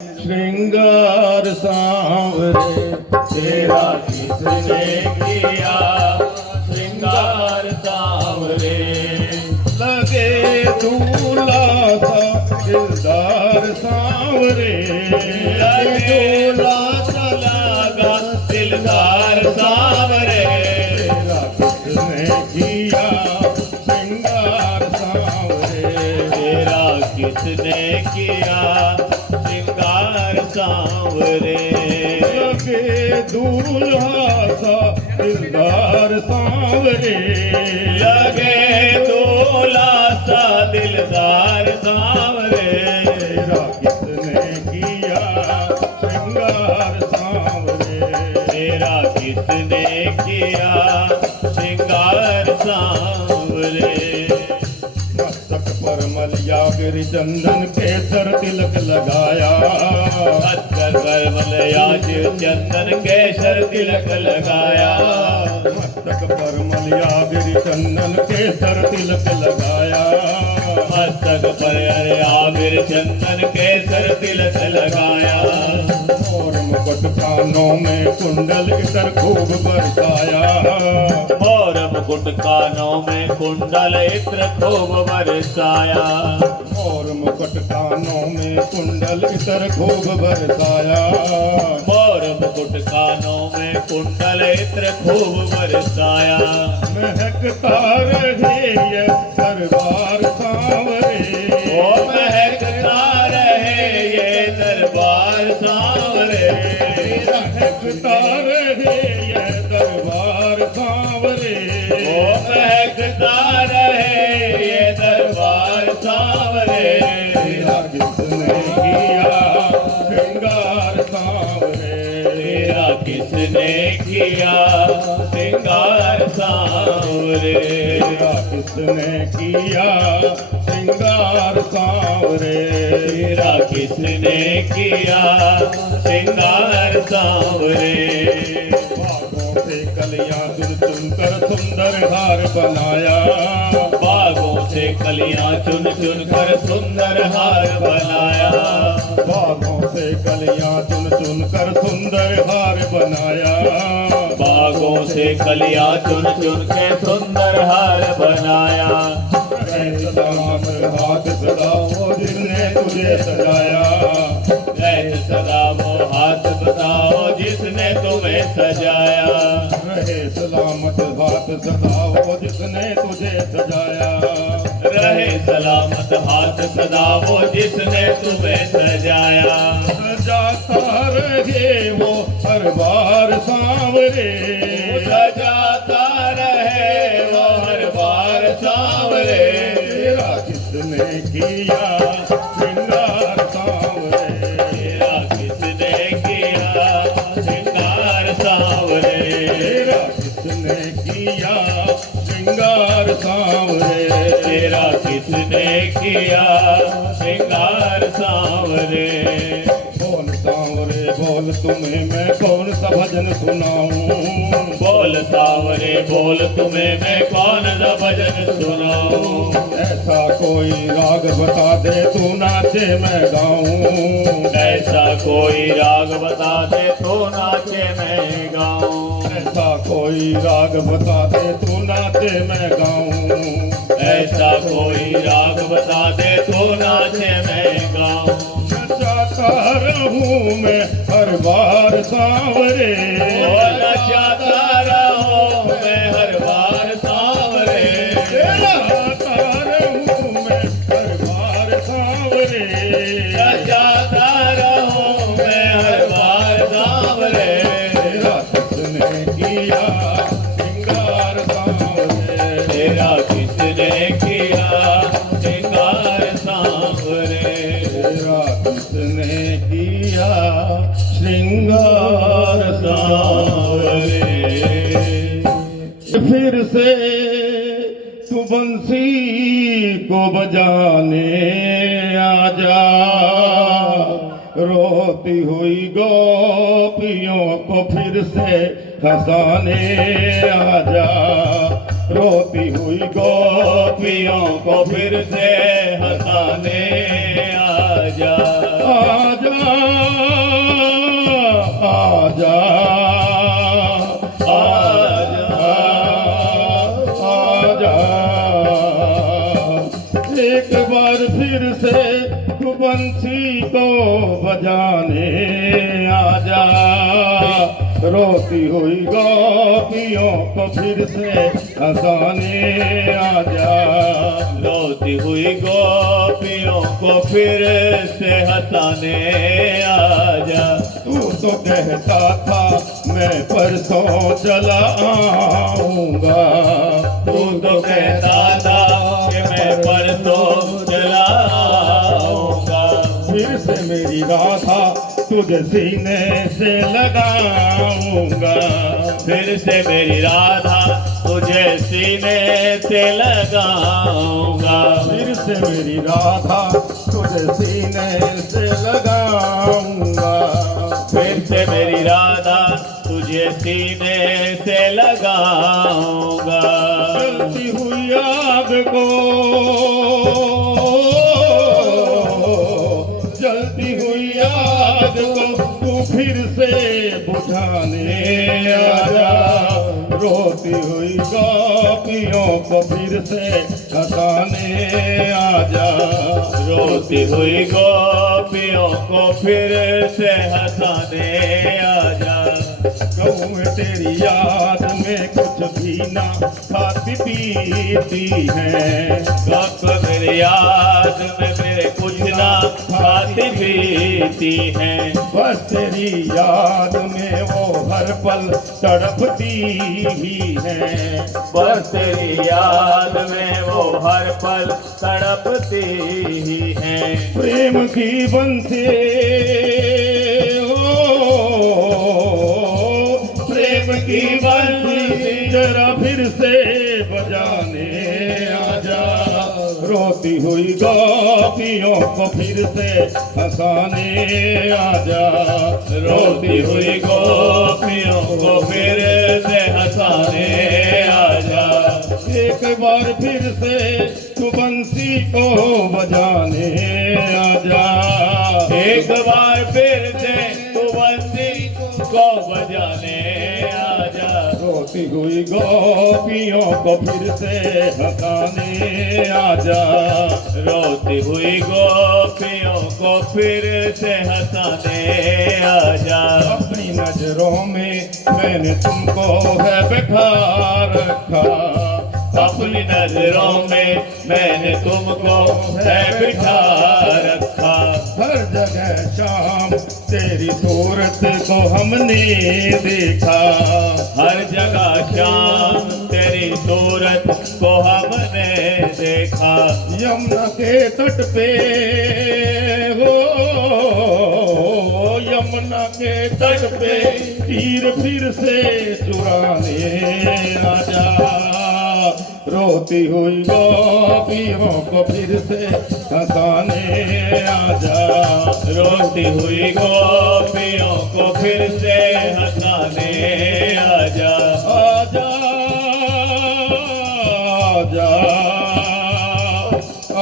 श्रृंगार सांवरे तेरा किसने किया श्रृंगार सांवरे लगे दूल्हा सा दिलदार सांवरे लगे दूल्हा सा लगा दिलदार सांवरे तेरा किसने किया श्रृंगार सांवरे तेरा किसने किया सांवरे लगे दूल्हा सा दिलदार सांवरे लगे दूल्हा सा दिलदार सांवरे तेरा किसने किया श्रृंगार सांवरे तेरा किसने किया श्रृंगार सांवरे मस्तक पर मलिया गिर चंदन केसर तिलक लगाया मस्तक पर मलिया गिर चंदन केसर तिलक लगाया मस्तक पर मलिया गिर चंदन केसर तिलक लगाया मस्तक पर आबिर चंदन केसर तिलक लगाया और मुकुट कानों में कुंडल इतर खूब बरसाया और मुकुट कानों में कुंडल इत्र खूब बरसाया और मुकुट कानों में कुंडल इतर खूब बरसाया और मुकुट कानों में कुंडल इत्र खूब बरसाया महकता रहे ये दरबार सांवरे ओ महकता रहे ये दरबार सांवरे महकता रहे ये दरबार सांवरे ओ महकता रहे ये दरबार सांवरे तेरा किसने किया श्रृंगार सांवरे तेरा किसने किया श्रृंगार सांवरे तेरा किसने किया श्रृंगार सांवरे तेरा किसने किया श्रृंगार सांवरे बागों से कलियां चुन चुन कर सुंदर हार बनाया बागों से कलियां चुन चुन कर सुंदर हार बनाया बागों से कलियां चुन चुन कर सुंदर हार बनाया बागों से कलियां चुन चुन के सुंदर हार बनाया हाथ सदा वो जिसने तुझे सजाया सदा वो हाथ बताओ जिसने तुम्हें सजाया रहे सलामत हाथ सदा वो जिसने तुझे सजाया रहे सलामत हाथ सदा वो जिसने तुम्हें सजाया सजाता रहे वो हर बार सांवरे सजाता रहे वो हर बार सांवरे तेरा किसने किया श्रृंगार सांवरे तेरा किसने किया श्रृंगार सांवरे तेरा किसने किया श्रृंगार सांवरे तेरा किसने किया श्रृंगार सांवरे बोल सांवरे बोल तुम्हें मैं कौन सा भजन सुनाऊं बोल सांवरे बोल तुम्हें मैं कौन सा भजन सुनाऊं ऐसा कोई राग बता दे तू नाचे मैं गाऊं ऐसा कोई राग बता दे तू नाचे मैं गाऊं ऐसा कोई राग बता दे तू नाचे मैं गाऊं ऐसा कोई राग बता दे तू नाचे मैं गाऊं नचाता रहूं मैं हर बार सांवरे नचाता रहूं मैं हर बार सांवरे नचाता रहूं मैं हर बार सांवरे नचाता रहूं मैं हर बार सांवरे तेरा किसने किया श्रृंगार सांवरे तेरा किसने किया श्रृंगार सांवरे तेरा किसने किया श्रृंगार सांवरे फिर से तू बंसी को बजाने आजा रोती हुई गोपियों को फिर से हंसाने आजा रोती हुई गोपियों को फिर से हंसाने आजा आजा आजा आजा आजा एक बार फिर से तू बंसी को बजाने आजा रोती हुई गोपियों को फिर से हंसाने आजा रोती हुई गोपियों को फिर से हंसाने आजा तू तो कहता था मैं परसों चला आऊंगा तू तो कहता था कि मैं परसों चला आऊंगा फिर से मेरी राधा तुझे सीने से लगाऊंगा फिर से मेरी राधा तुझे सीने से लगाऊंगा फिर से मेरी राधा तुझे सीने से लगाऊंगा फिर से मेरी राधा तुझे सीने से लगाऊंगा जलती हुई आग को जलती हुई आग को तू फिर से बुझाने आजा रोती हुई गोपियों को फिर से हंसाने आजा रोती हुई गोपियों को फिर से हंसाने आजा कहूँ तेरी याद में कुछ भी ना खाती पीती है कब मेरी याद में मेरे कुछ ना खाती पीती है बस तेरी याद में वो हर पल तड़पती ही है बस तेरी याद में वो हर पल तड़पती ही है प्रेम की बंसी प्रेम की बंसी जरा फिर से बजाने आजा रोती हुई गोपियों को फिर से हंसाने आजा रोती हुई गोपियों को फिर से हंसाने आजा एक बार फिर से तू बंसी को बजाने आजा एक बार फिर से तू बंसी को बजाने आजा रोती हुई गोपियों को फिर से हंसाने आजा रोती हुई गोपियों को फिर से हंसाने आजा अपनी नजरों में मैंने तुमको है बैठा रखा अपनी नजरों में मैंने तुमको है बिठा रखा हर जगह शाम तेरी सूरत को हमने देखा हर जगह शाम तेरी सूरत को हमने देखा यमुना के तट पे हो यमुना के तट पे तीर फिर से चुराने आजा रोती हुई गोपियों को फिर से हंसाने आजा रोती हुई गोपियों को फिर से हंसाने आजा आजा आजा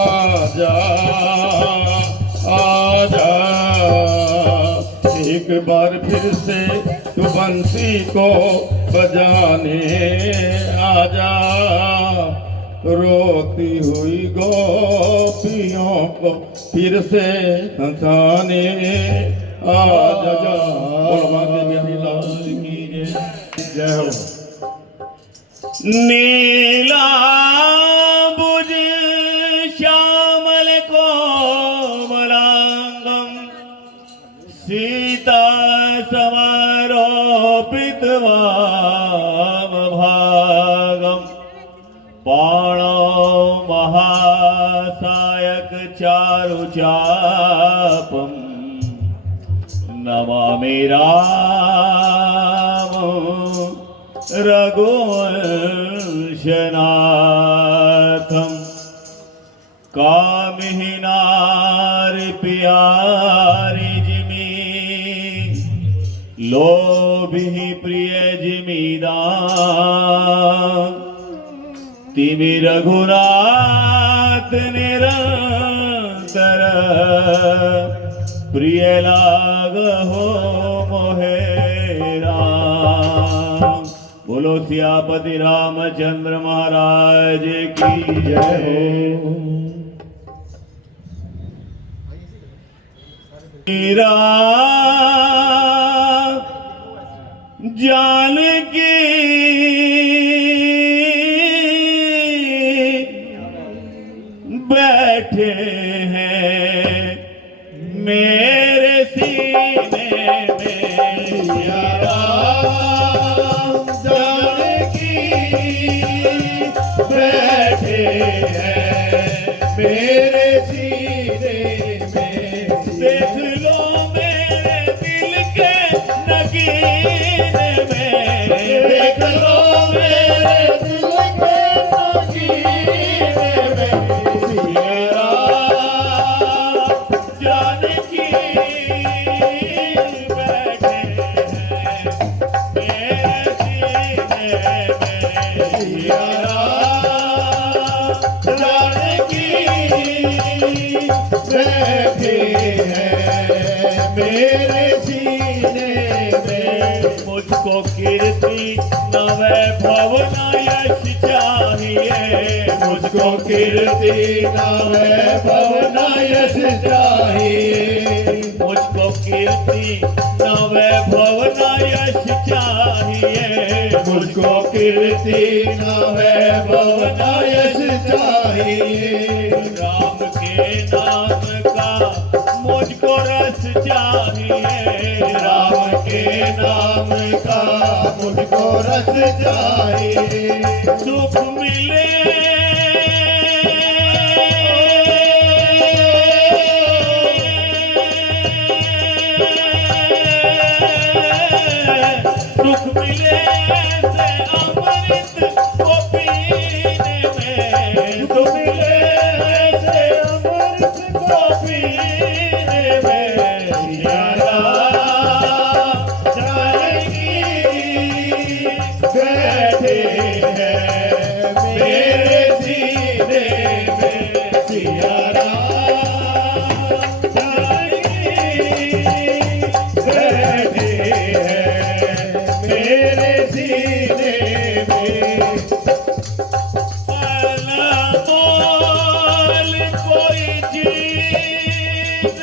आजा आजा एक बार फिर से तू बंसी को बजाने आजा रोती हुई गोपियों को फिर से हंसाने आजा जय हो नीला बुज श्यामल कोमलांगम सीता समारोपित वाम भागम बाणो महासायक चारुचापम नमामि राम रघुवंशनाथम कामिहि नारि प्यारी जिमी लोभिहि प्रिय जिमीदान तिमि रघुनाथ निरंतर प्रिय लाग हो मोहे राम। बोलो सियापति रामचंद्र महाराज की जय हो। मीरा जानकी बैठे हैं मेरे सीने में। सिया राम जानकी बैठे हैं मेरे सीने में। देख लो मेरे दिल के नगीने में। देख लो मेरे दिल के नगीने में। सिया जानकी बैठे हैं मेरे सीने में। सिया जानकी बैठे हैं मेरे सीने में। मुझको कीर्ति न वैभव न यश चाहिए। मुझको कीर्ति न वैभव न यश चाहिए। मुझको कीर्ति न वैभव न यश चाहिए। मुझको कीर्ति न वैभव न यश चाहिए। राम के नाम का मुझको रस चाहिए। राम के नाम का मुझको रस चाहिए। सुख मिले सुख मिले से अमृत को पीने में। सुख मिले से अमृत को पीने में। सिया राम जानकी बैठे हैं मेरे सीने में। सिया राम जानकी बैठे हैं मेरे सीने में। अनमोल कोई चीज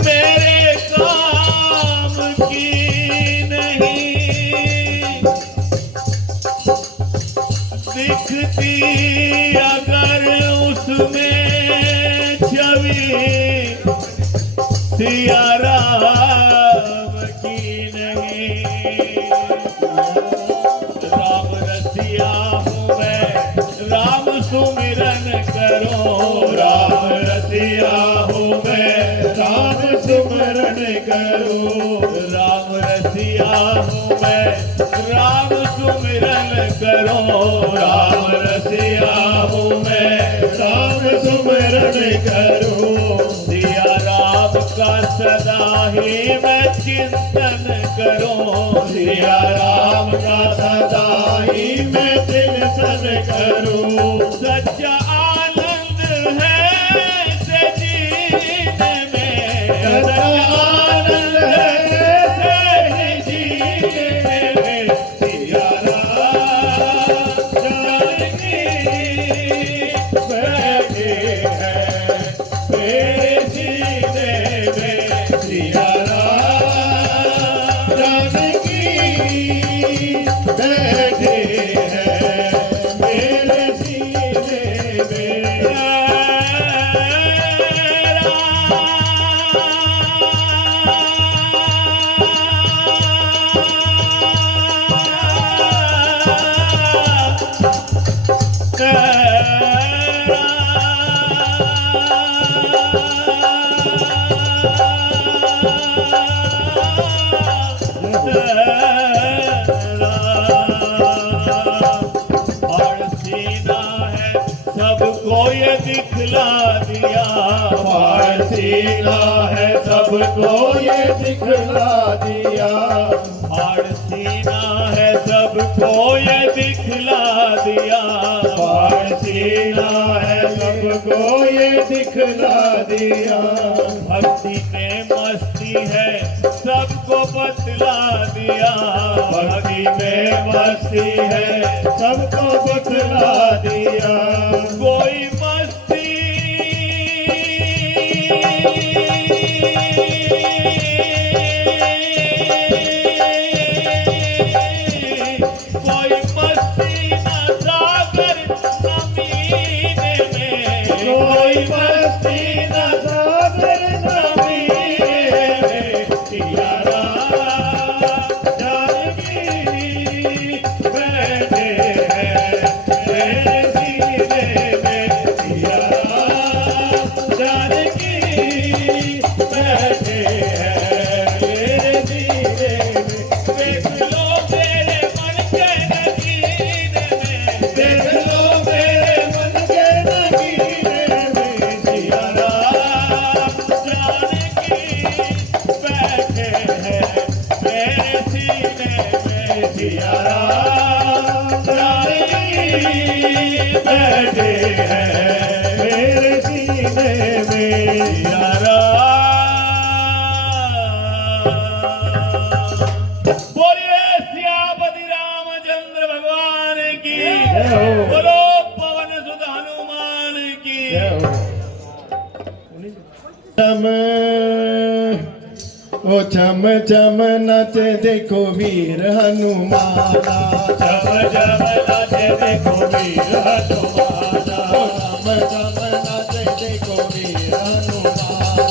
मेरे काम की नहीं दिखती अगर उसमें छवि। सिया राम की नहीं। राम रसिया हूँ मैं राम सुमिरन करो। राम रसिया हूँ मैं राम सुमिरन करो। राम रसिया हूँ मैं राम सुमिरन करो। राम रसिया हूँ मैं राम सुमिरन करो। सिया राम का सदा ही मैं चिंतन करूं। सिया राम का सदा ही मैं चिंतन करूं। सच्चा आनंद है से जीने में। सच्चा आनंद है से जीने में। सिया राम जानकी बैठे हैं मेरे सीने में। सिया राम जानकी बैठे हैं मेरे सीने में। सबको ये दिखला दिया। फारसी सीना है सबको ये दिखला दिया, हाड़ सीना है सबको ये दिखला दिया, हाड़ सीना है सबको ये दिखला दिया। भक्ति में मस्ती है सबको बतला दिया, भक्ति में मस्ती है सबको बतला दिया। कोई मस्ती कोई मस्ती न सागर जमीन में, कोई मस्ती न सागर ज़मीन में, सिया राम जानकी बैठे हैं मेरे सीने में, सिया राम जानकी बैठे हैं मेरे सीने में। देख लो मेरे मन के नगीने में, देख लो मेरे मन के नगीने में, सिया राम जानकी बैठे हैं मेरे सीने में, सिया राम जानकी बैठे हैं मेरे सीने में। सिया राम। बोलिए सियापति रामचंद्र भगवान की, जय हो। बोलो पवन सुत हनुमान की। चम ओ चम चम नचे देखो वीर हनुमाना, जब जब नाचे देखो वीर हनुमाना, ओ चम चम नचे देखो वीर हनुमाना।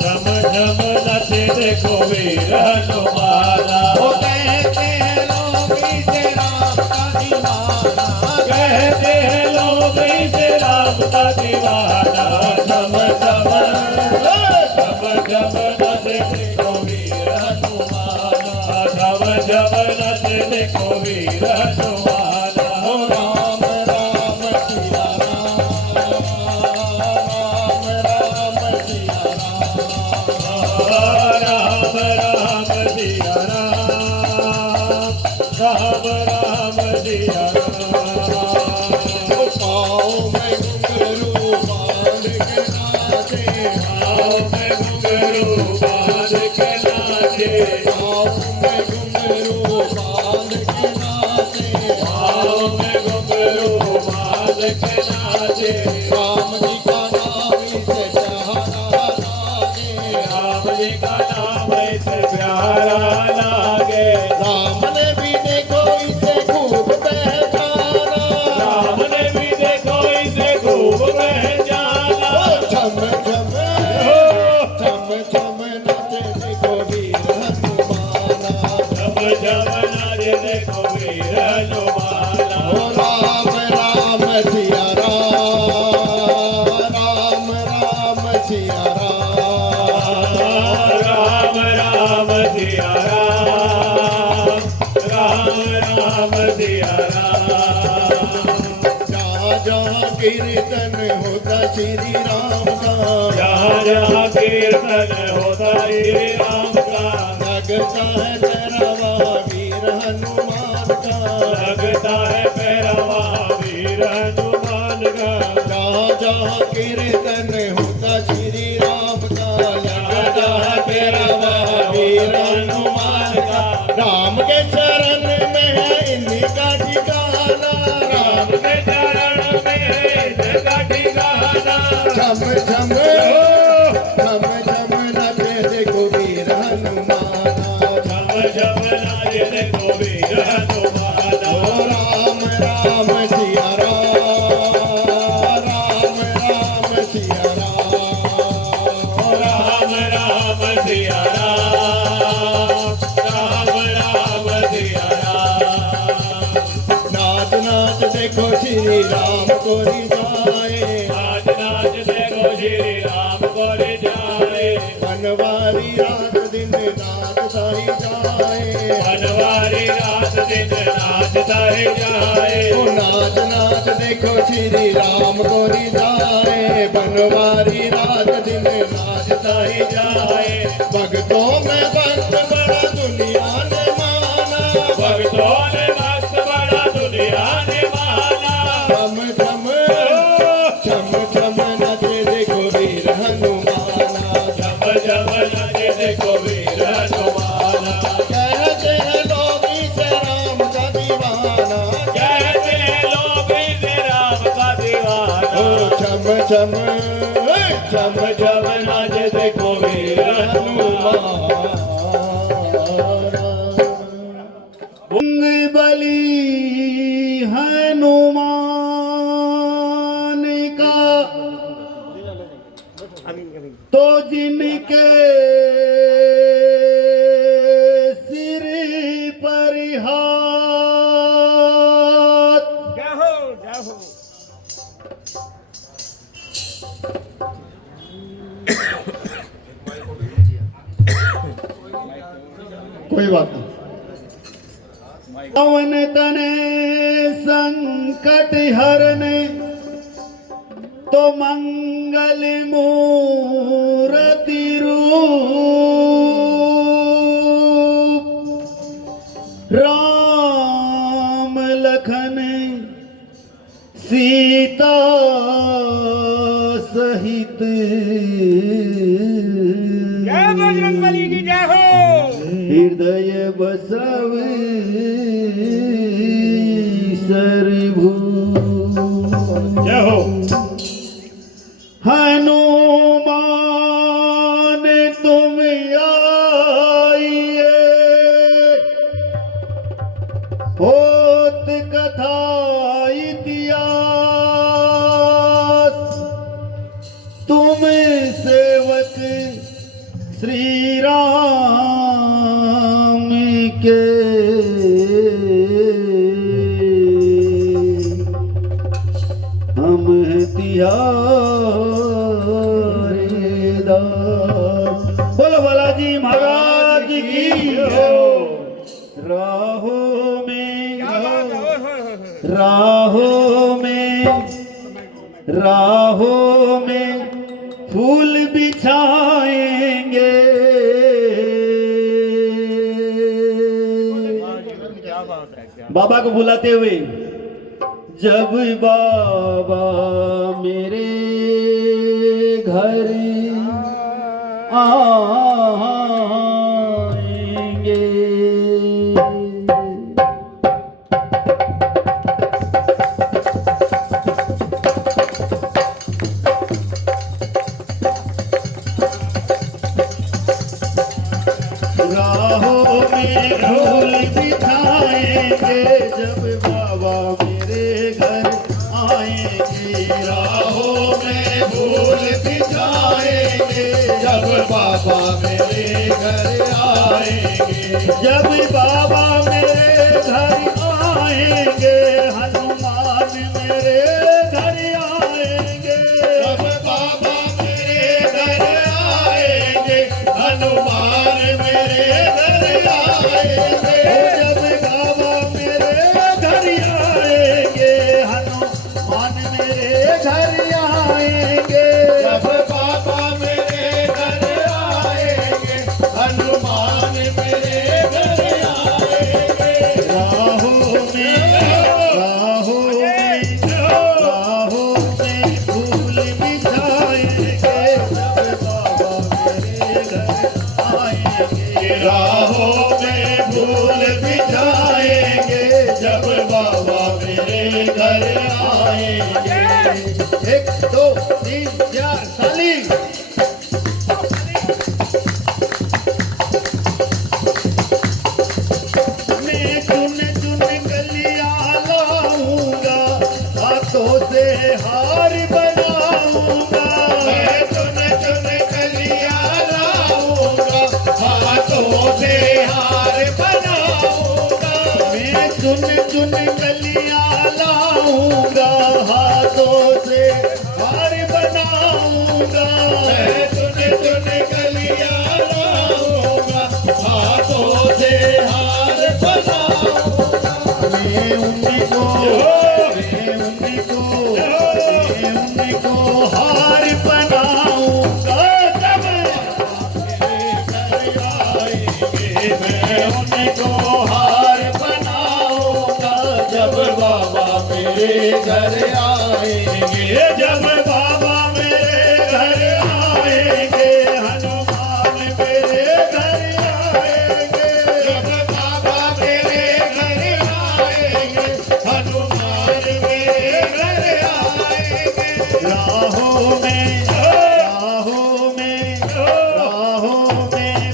जब जब नाचे देखो वीर हनुमाना, ओ कहते हैं लोग इसे राम का दीवाना, कहते हैं लोग इसे राम का दीवाना। चम चम जब जब नाचे देखो वीर हनुमाना, जब जब नाचे देखो वीर हनुमाना। ओ राम राम सिया राम, राम राम सिया राम। राम राम सिया राम, राम राम सिया राम। पाँव में घुंघरू बांध के नाचे, पाँव में घुंघरू बांध के नाचे, पाँव में घुंघरू बांध के नाचे। पाँव में घुंघरू बांध के नाचे। राम जी का नाम इसे प्यारा लागे, राम जी का नाम ऐसे प्यारा लागे, राम ने भी देखो इसे खूब पहचाना। राम ने भी देखो इसे खूब पहचाना। छम छम छम छम नचे देखो वीर हनुमाना। जब जब नाचे देखो वीर हनुमाना। ओ राम राम सिया राम, राम राम सिया राम। राम राम सिया राम, राम राम सिया राम। जहाँ जहाँ कीर्तन होता श्री राम का, जहाँ जहाँ कीर्तन होता श्री राम का, लगता है तेरा वीर हनुमान का। लगता है पैरवा वीर हनुमान का। जहाँ जहाँ कीर्तन होता श्री राम का, लगता है तेरा वीर हनुमान का। राम के चरण में है इनका ठिकाना, राम के चरण में है इनका ठिकाना। छम छम छम छम नचे देखो वीर हनुमाना। जब जब नाचे देखो वीर हनुमाना। ओ राम राम सिया राम, राम राम सिया राम। राम राम सिया राम, राम राम सिया राम। नाच नाच देखो श्री राम को रिझाए, नाच नाच देखो श्री राम को रिझाए। बनवारी रात दिन नाचता ही जाए। बनवारी रात दिन नाचता ही जाए। ओ नाच नाच देखो देखो श्री राम गोरी जाए, बनवारी रात दिन नाचता ही जाए। भक्तों में भक्त बड़ा दुनिया ने माना, भक्तों ने भक्त बड़ा दुनिया ने माना। छम छम छम छम नचे देखो वीर हनुमाना, जब जब लगे देखो वीर हनुमाना। कहते हैं लोग इसे राम का दीवाना, कहते हैं लोग इसे राम का दीवाना। ओ छम छम जब जब लगे देखो वीर हनुमान। बुंग बली हनुमान का तो जिनके सिर पर हाथ, कोई बात नहीं। पवन तने संकट हरने तो मंगल मूर्ति रूप, राम लखन सीता सहित जय बजरंगबली की जय हो। हृदय बसव सरभू। जय हो। हनुमान तुम आइए, होत कथा इतिहास, तुम सेवक श्री राम के हम तिहारे दास। बोलो बालाजी महाराज की हो। राहों में राहों में फूल बिछाएंगे, बाबा को बुलाते हुए। जब बाबा मेरे घर आएंगे, राहों में फूल बिछाएंगे, जब बाबा मेरे घर आएंगे। राहों में फूल बिछाएंगे, जब बाबा मेरे घर आएंगे। जब बाबा मेरे घर आएंगे, हनुमान मेरे घर आएंगे। जब बाबा मेरे घर आएंगे, हनुमान मेरे घर आएंगे। जब बाबा मेरे घर आएंगे, हनुमान मेरे घर आएंगे। जब बाबा मेरे घर आएंगे, हनुमान मेरे घर आएंगे। राहों में फूल बिछाएंगे, जब बाबा मेरे घर आएंगे। राहों में फूल बिछाएंगे, जब बाबा मेरे घर आएंगे। 1 2 3 4 ताली। मैं चुन चुन कलियां लाऊंगा, हाथों से हार बनाऊंगा। मैं चुन चुन कलियां लाऊंगा, हाथों से हार बनाऊंगा। मैं चुन चुन कलियां लाऊंगा, हाथों से हार बनाऊंगा। मैं चुन चुन कलियां लाऊंगा, हाथों से हार बनाऊंगा। मैं उनको मैं उनको हार बनाऊंगा जब बाबा मेरे घर आएंगे। जब बाबा मेरे घर आएंगे, हनुमान मेरे घर आएंगे। जब बाबा मेरे घर आएंगे, हनुमान मेरे घर आएंगे। राहों में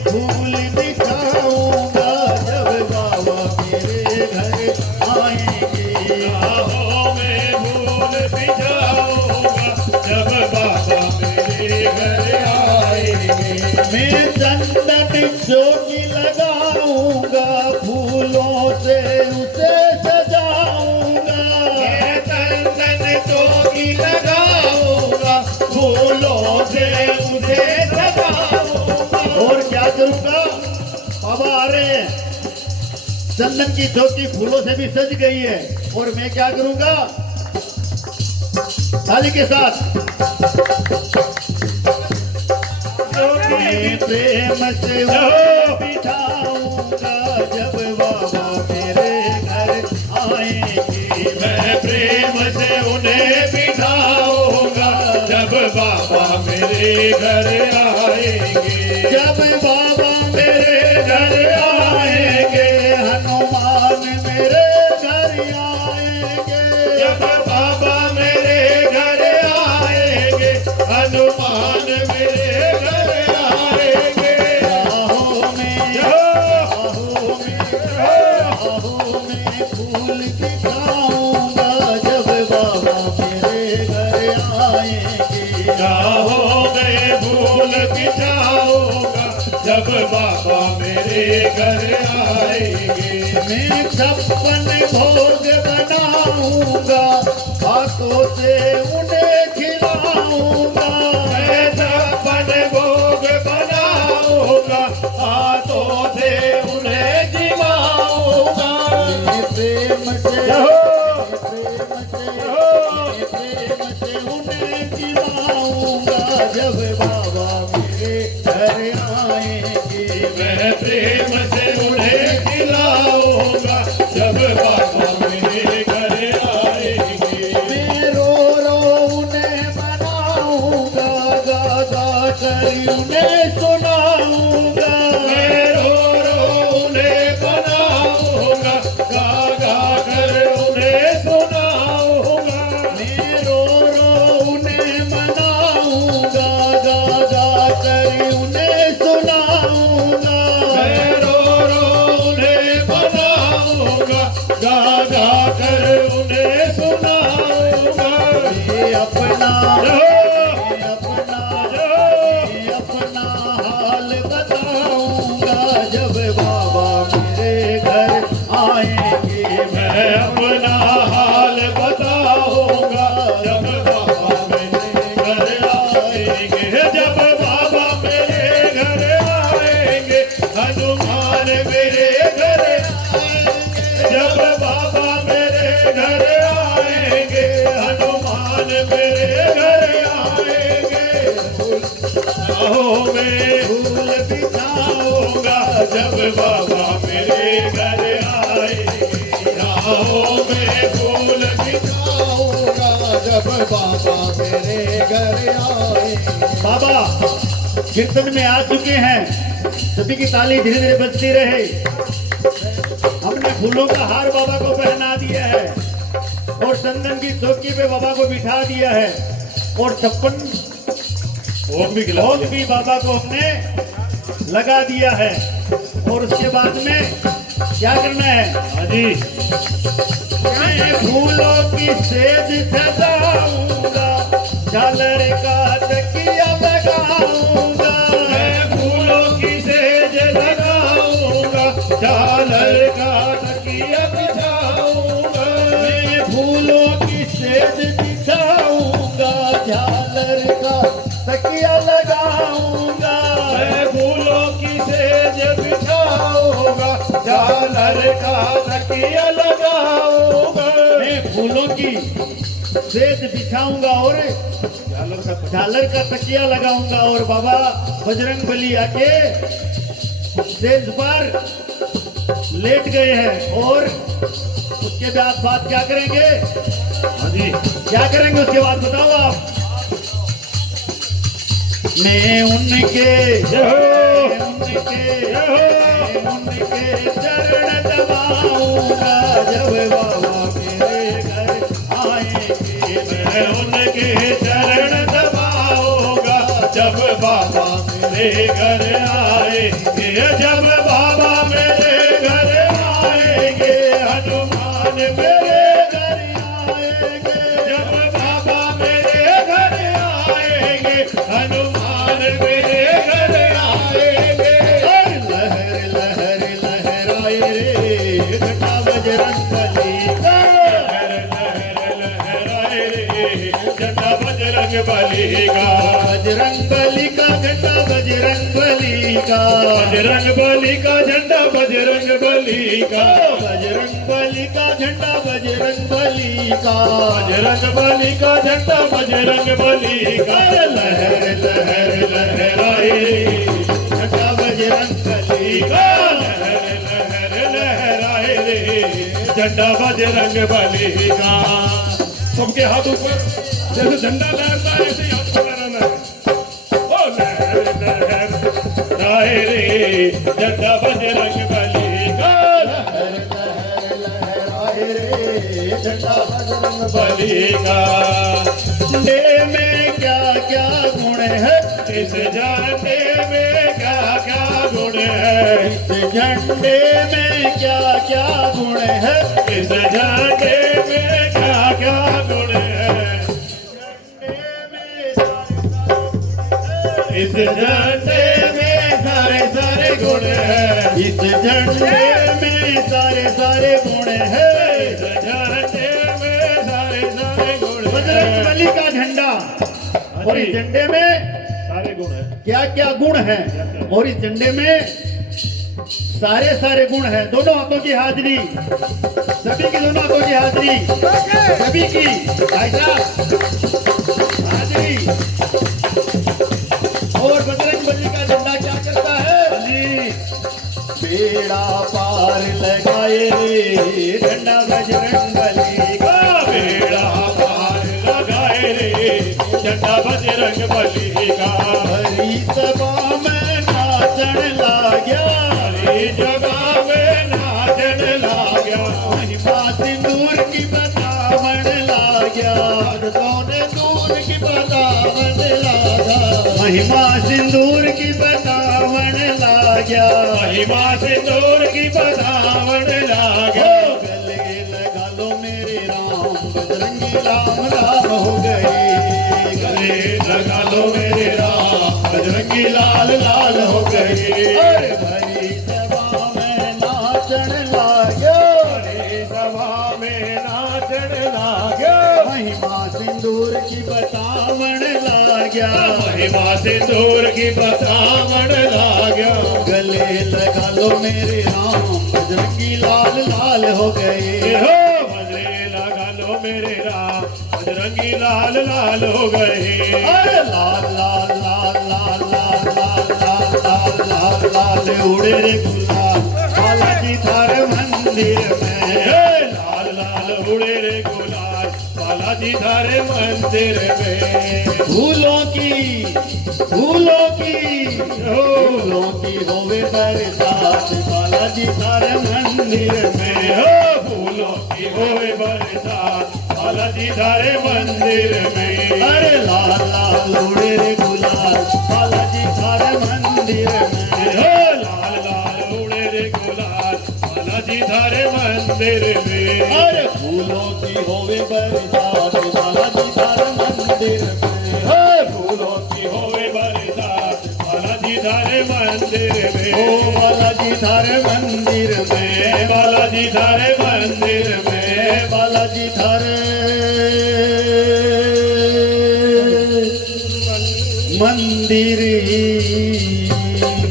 फूल बिछाऊंगा जब बाबा मेरे घर आएंगे। राहों में फूल बिछाऊंगा जब बाबा मेरे घर आएंगे। मैं चंदन ज्योति लगाऊंगा, फूलों से उसे सजाऊंगा। मैं चंदन चौकी लगाऊंगा, फूलों से उसे सजाऊंगा। और क्या करूंगा? बाबा आ रहे हैं, चंदन की ज्योति फूलों से भी सज गई है, और मैं क्या करूंगा? ताली के साथ मैं प्रेम से वो बिठाऊंगा जब बाबा मेरे घर आएंगे। मैं प्रेम से उन्हें बिठाऊंगा जब बाबा मेरे घर आएंगे। जब बाबा मेरे घर आएंगे, हनुमान मेरे घर आएंगे। जब बाबा मेरे घर आएंगे, हनुमान मेरे घर आएंगे। राहों में फूल बिछाऊंगा जब बाबा मेरे घर आएंगे। राहों में फूल बिछाऊंगा जब बाबा मेरे घर आएंगे। मैं 56 भोग बनाऊंगा, हाथों से उन्हें खिलाऊंगा। मैं 56 भोग बनाऊंगा, हाथों से उन्हें जिमाऊंगा। प्रेम से उन्हें खिलाऊंगा जब बाबा मेरे घर आएंगे। मैं प्रेम से उन्हें खिलाऊंगा जब बाबा मेरे घर आएंगे। मैं रो उन्हें मनाऊंगा, गा कर उन्हें सुनाऊंगा। मैं रो उन्हें बनाऊंगा, गा कर उन्हें सुनाऊंगा। मैं रो उन्हें मनाऊंगा, गा कर उन्हें सुनाऊंगा। मैं रो उन्हें बनाऊंगा, गा कर उन्हें सुनाऊंगा। ये अपना हाल बताऊंगा जब बाबा मेरे घर आएंगे। मैं अपना हाल बताऊंगा जब बाबा मेरे घर आएंगे। जब बाबा मेरे घर आएंगे, हनुमान मेरे घर आएंगे। जब बाबा मेरे घर आएंगे, हनुमान मेरे घर आएंगे। राहों में फूल बिछाऊंगा जब बाबा मेरे घर आएंगे। राहों में फूल बिछाऊंगा जब बाबा मेरे घर आएंगे। बाबा कीर्तन में आ चुके हैं, सभी की ताली धीरे धीरे बजती रहे। हमने फूलों का हार बाबा को पहना दिया है, और चंदन की चौकी पे बाबा को बिठा दिया है, और 56 ओम भी भोग भी बाबा को हमने लगा दिया है। और उसके बाद में क्या करना है? हाँ जी, मैं फूलों की सेज सजाऊंगा, झालर का तकिया लगाऊंगा। मैं फूलों की सेज लगाऊंगा, झालर का तकिया बिछाऊंगा। मैं फूलों की सेज बिछाऊंगा, झालर का तकिया लगाऊंगा। मैं फूलों की सेज बिछाऊंगा, झालर का तकिया लगाऊंगा। मैं फूलों की सेज बिछाऊंगा और झालर का तकिया लगाऊंगा, और बाबा बजरंग बली आके स्टेज पर लेट गए हैं और उसके बाद क्या करेंगे? हाँ जी, क्या करेंगे उसके बाद बताओ आप। मैं उनके चरण दबाऊंगा जब बाबा मेरे घर आएंगे। मैं उनके चरण दबाऊंगा जब बाबा मेरे घर आएंगे। जब बाबा मेरे घर आएंगे, हनुमान मेरे घर आएंगे। जब बाबा मेरे घर आएंगे, हनुमान मेरे घर आएंगे। लहर लहर लहराए रे घटा बजरंगबली का। लहर लहर लहराए रे झंडा बजरंगबली का। बजरंगबली का झंडा बजरंगबली का। बजरंगबली का झंडा बजरंगबली का। बजरंगबली का झंडा बजरंगबली का। बजरंगबली का झंडा बजरंगबली का। लहर लहर लहराए झंडा बजरंगबली का। लहर लहर लहराए रे झंडा बजरंगबली का। सबके हाथ ऊपर, जैसे झंडा लहरता है ऐसे ही हाथ लहराना है। ओ लहर लहर लहराए रे झंडा बजरंगबली का। लहर लहर लहराए रे झंडा बजरंगबली का। झंडे में क्या क्या गुण है, इस झंडे में क्या क्या गुण है। इस झंडे में क्या क्या गुण है। इस झंडे में क्या क्या गुण है। इस झंडे में सारे सारे गुण है। इस झंडे में सारे सारे गुण है। इस झंडे में सारे सारे गुण है। बजरंगबली का झंडा और इस झंडे में सारे गुण है। क्या क्या गुण है। और इस झंडे में सारे सारे गुण है। दोनों हाथों की हाजिरी, सभी की दोनों हाथों की हाजिरी, सभी की भाई साहब हाजिरी। और बजरंगबली का झंडा क्या करता है जी? बेड़ा पार लगाए रे झंडा बजरंगबली का। बेड़ा पार लगाए रे झंडा बजरंगबली का। हरी सभा में नाचन लाग्या। हरी सभा में नाचन लाग्या। महिमा सिंदूर की बतावन लाग्या। सोने दूर की बतावन लागा। महिमा सिंदूर की बतावन लाग्या। महिमा सिंदूर की बतावन लाग्या। गले लगा लो मेरे राम बजरंगी राम राम हो गए। गले लगा लो मेरे राम बजरंगी लाल लाल हो गए। अरे भरी सभा में नाचन लाग्या। भरी सभा में नाचन लाग्या। महिमा सिंदूर की बतावन लाग्या। महिमा सिंदूर की बतावन लाग्या। गले लगा लो मेरे राम बजरंगी लाल लाल हो गए। हो गले लगा लो मेरे राम बजरंगी लाल लाल हो गए। अरे लाल लाल लाल लाल लाल लाल लाल लाल लाल लाल उड़े रे गुलाल बालाजी थारे मंदिर में। लाल लाल उड़े रे गुलाल बालाजी थारे मंदिर में। फूलों की होवे बरसात बालाजी थारे मंदिर में। हो फूलों की होवे बरसात बालाजी थारे मंदिर में। अरे लाल लाल उड़े रे गुलाल बालाजी थारे मंदिर में। हो लाल लाल उड़े रे गुलाल बालाजी थारे मंदिर में। अरे फूलों की होवे बरसात बालाजी थारे मंदिर में। हो फूलों की होवे बरसात बालाजी थारे मंदिर में। ओ बालाजी थारे मंदिर में। बालाजी थारे मंदिर में। बालाजी थारे मंदिर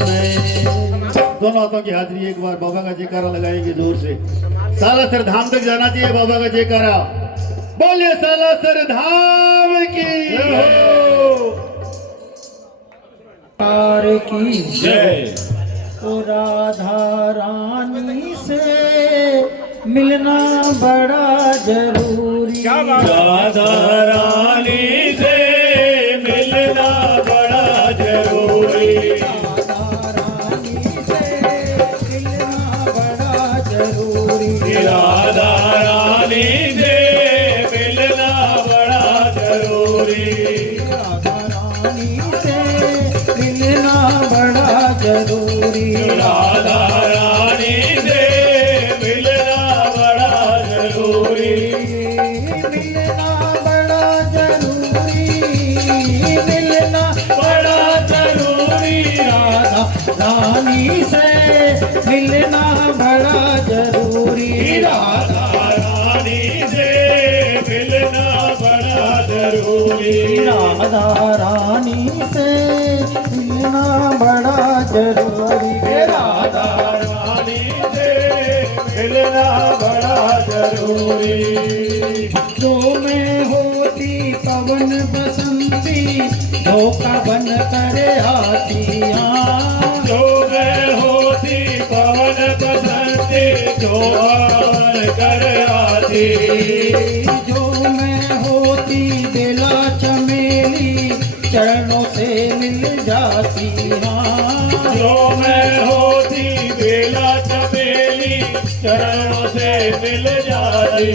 में। दोनों हाथों की हाजिरी एक बार बाबा का जयकारा लगाएंगे जोर से। सालासर धाम तक जाना चाहिए बाबा का जयकारा। बोलिए सालासर धाम की तार की जय। तो राधा रानी से मिलना बड़ा जरूरी। क्या बात है? राधा रानी से मिलना बड़ा जरूरी। राधा रानी से मिलना बड़ा जरूरी। राधा रानी से मिलना बड़ा जरूरी। राधा रानी से मिलना बड़ा जरूरी। राधा रानी से मिलना बड़ा जरूरी। मिलना बड़ा जरूरी। मिलना बड़ा जरूरी। राधा रानी से मिलना बड़ा जरूरी। राधा रानी से मिलना बड़ा जरूरी। राधा रानी से मिलना बड़ा जरूरी। राधा रानी से मिलना बड़ा जरूरी। जो मैं होती पवन बसंती धोखा बन कर आती जो मैं होती पवन बसंती जो आन कर आती। जो मैं होती बेला चमेली चरणों से मिल जाती जो मैं होती बेला चमेली चरणों से मिल जाती।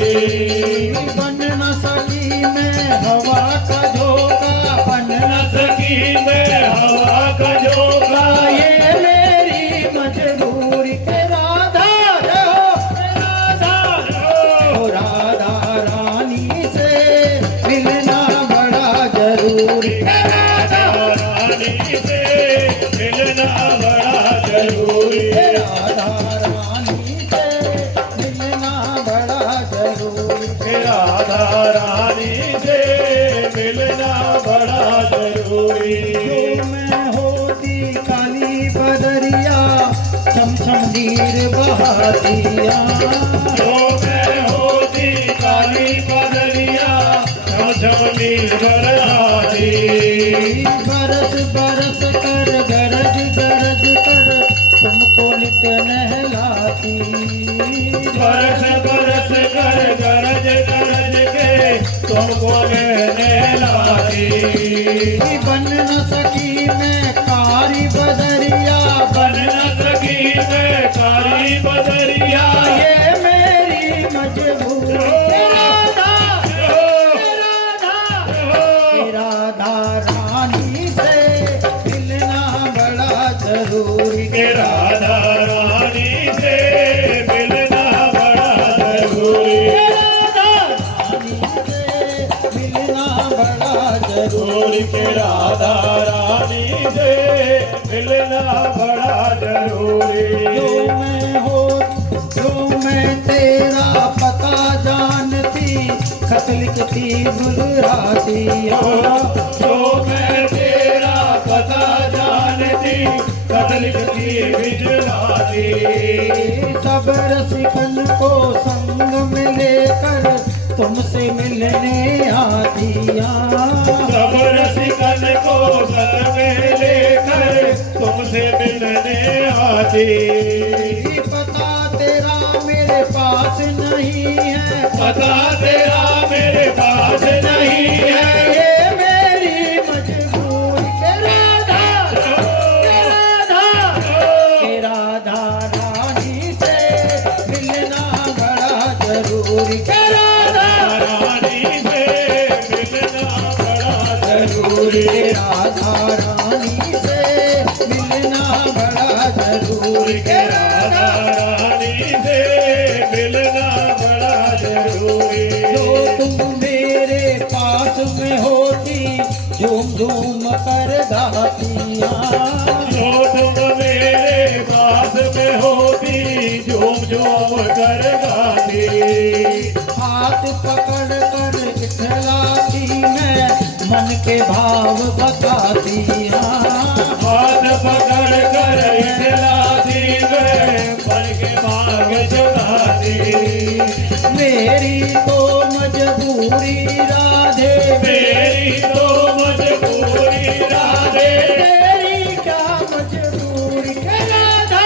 बन न सकी मैं हवा का झोंका। बन न सकी मैं हवा का झोंका। ये मेरी मजबूरी के राधा रहो। राधा रहो। राधा रानी से मिलना बड़ा जरूरी। राधा रानी से मिलना बड़ा जरूरी। राधा रानी से मिलना बड़ा जरूरी। राधा रानी से मिलना बड़ा जरूरी। जो मैं होती काली बदरिया छम छम नीर बहातिया। जो मैं होती काली बदरिया नीर बरसाती। बरस बरस कर गरज गरज कर तुमको नित नहलाती। बरस बरस कर गरज गरज के तुमको नहलाती। बन न सकी मैं कारी बदरिया। बन न सकी मैं कारी बदरिया। ये मेरी मजबूरी। राधा राधा रानी से मिलना बड़ा जरूरी। राधा रानी से मिलना बड़ा जरूरी। राधा रानी से मिलना बड़ा जरूरी। राधा रानी से मिलना बड़ा जरूरी। जो मैं तेरा पता जानती खत लिखती गुजराती। जो मैं तेरा पता जानती खत लिखती भिजवाती। सब रसिकन को संग में लेकर तुमसे मिलने आती। सब रसिकन को संग में लेकर तुमसे मिलने आती। पता तेरा मेरे पास नहीं है। पता तेरा मेरे पास नहीं है। ये मेरी मजबूरी के राधा राधा रानी से मिलना बड़ा जरूरी। के राधा रानी से मिलना बड़ा जरूरी। राधा रानी से मिलना बड़ा जरूरी। के राधा रानी से मिलना बड़ा जरूरी। जो तुम मेरे पास में होती झूम झूम कर गातियाँ। जो तुम मेरे पास में होती झूम झूम कर गाती। हाथ पकड़ कर इठलाती मैं मन के भाव बताती। हाथ पकड़ कर इठलाती मैं मन के भाग जुड़ाती। मेरी तो मजबूरी राधे। मेरी तो मजबूरी राधे। तेरी क्या मजबूरी। के राधा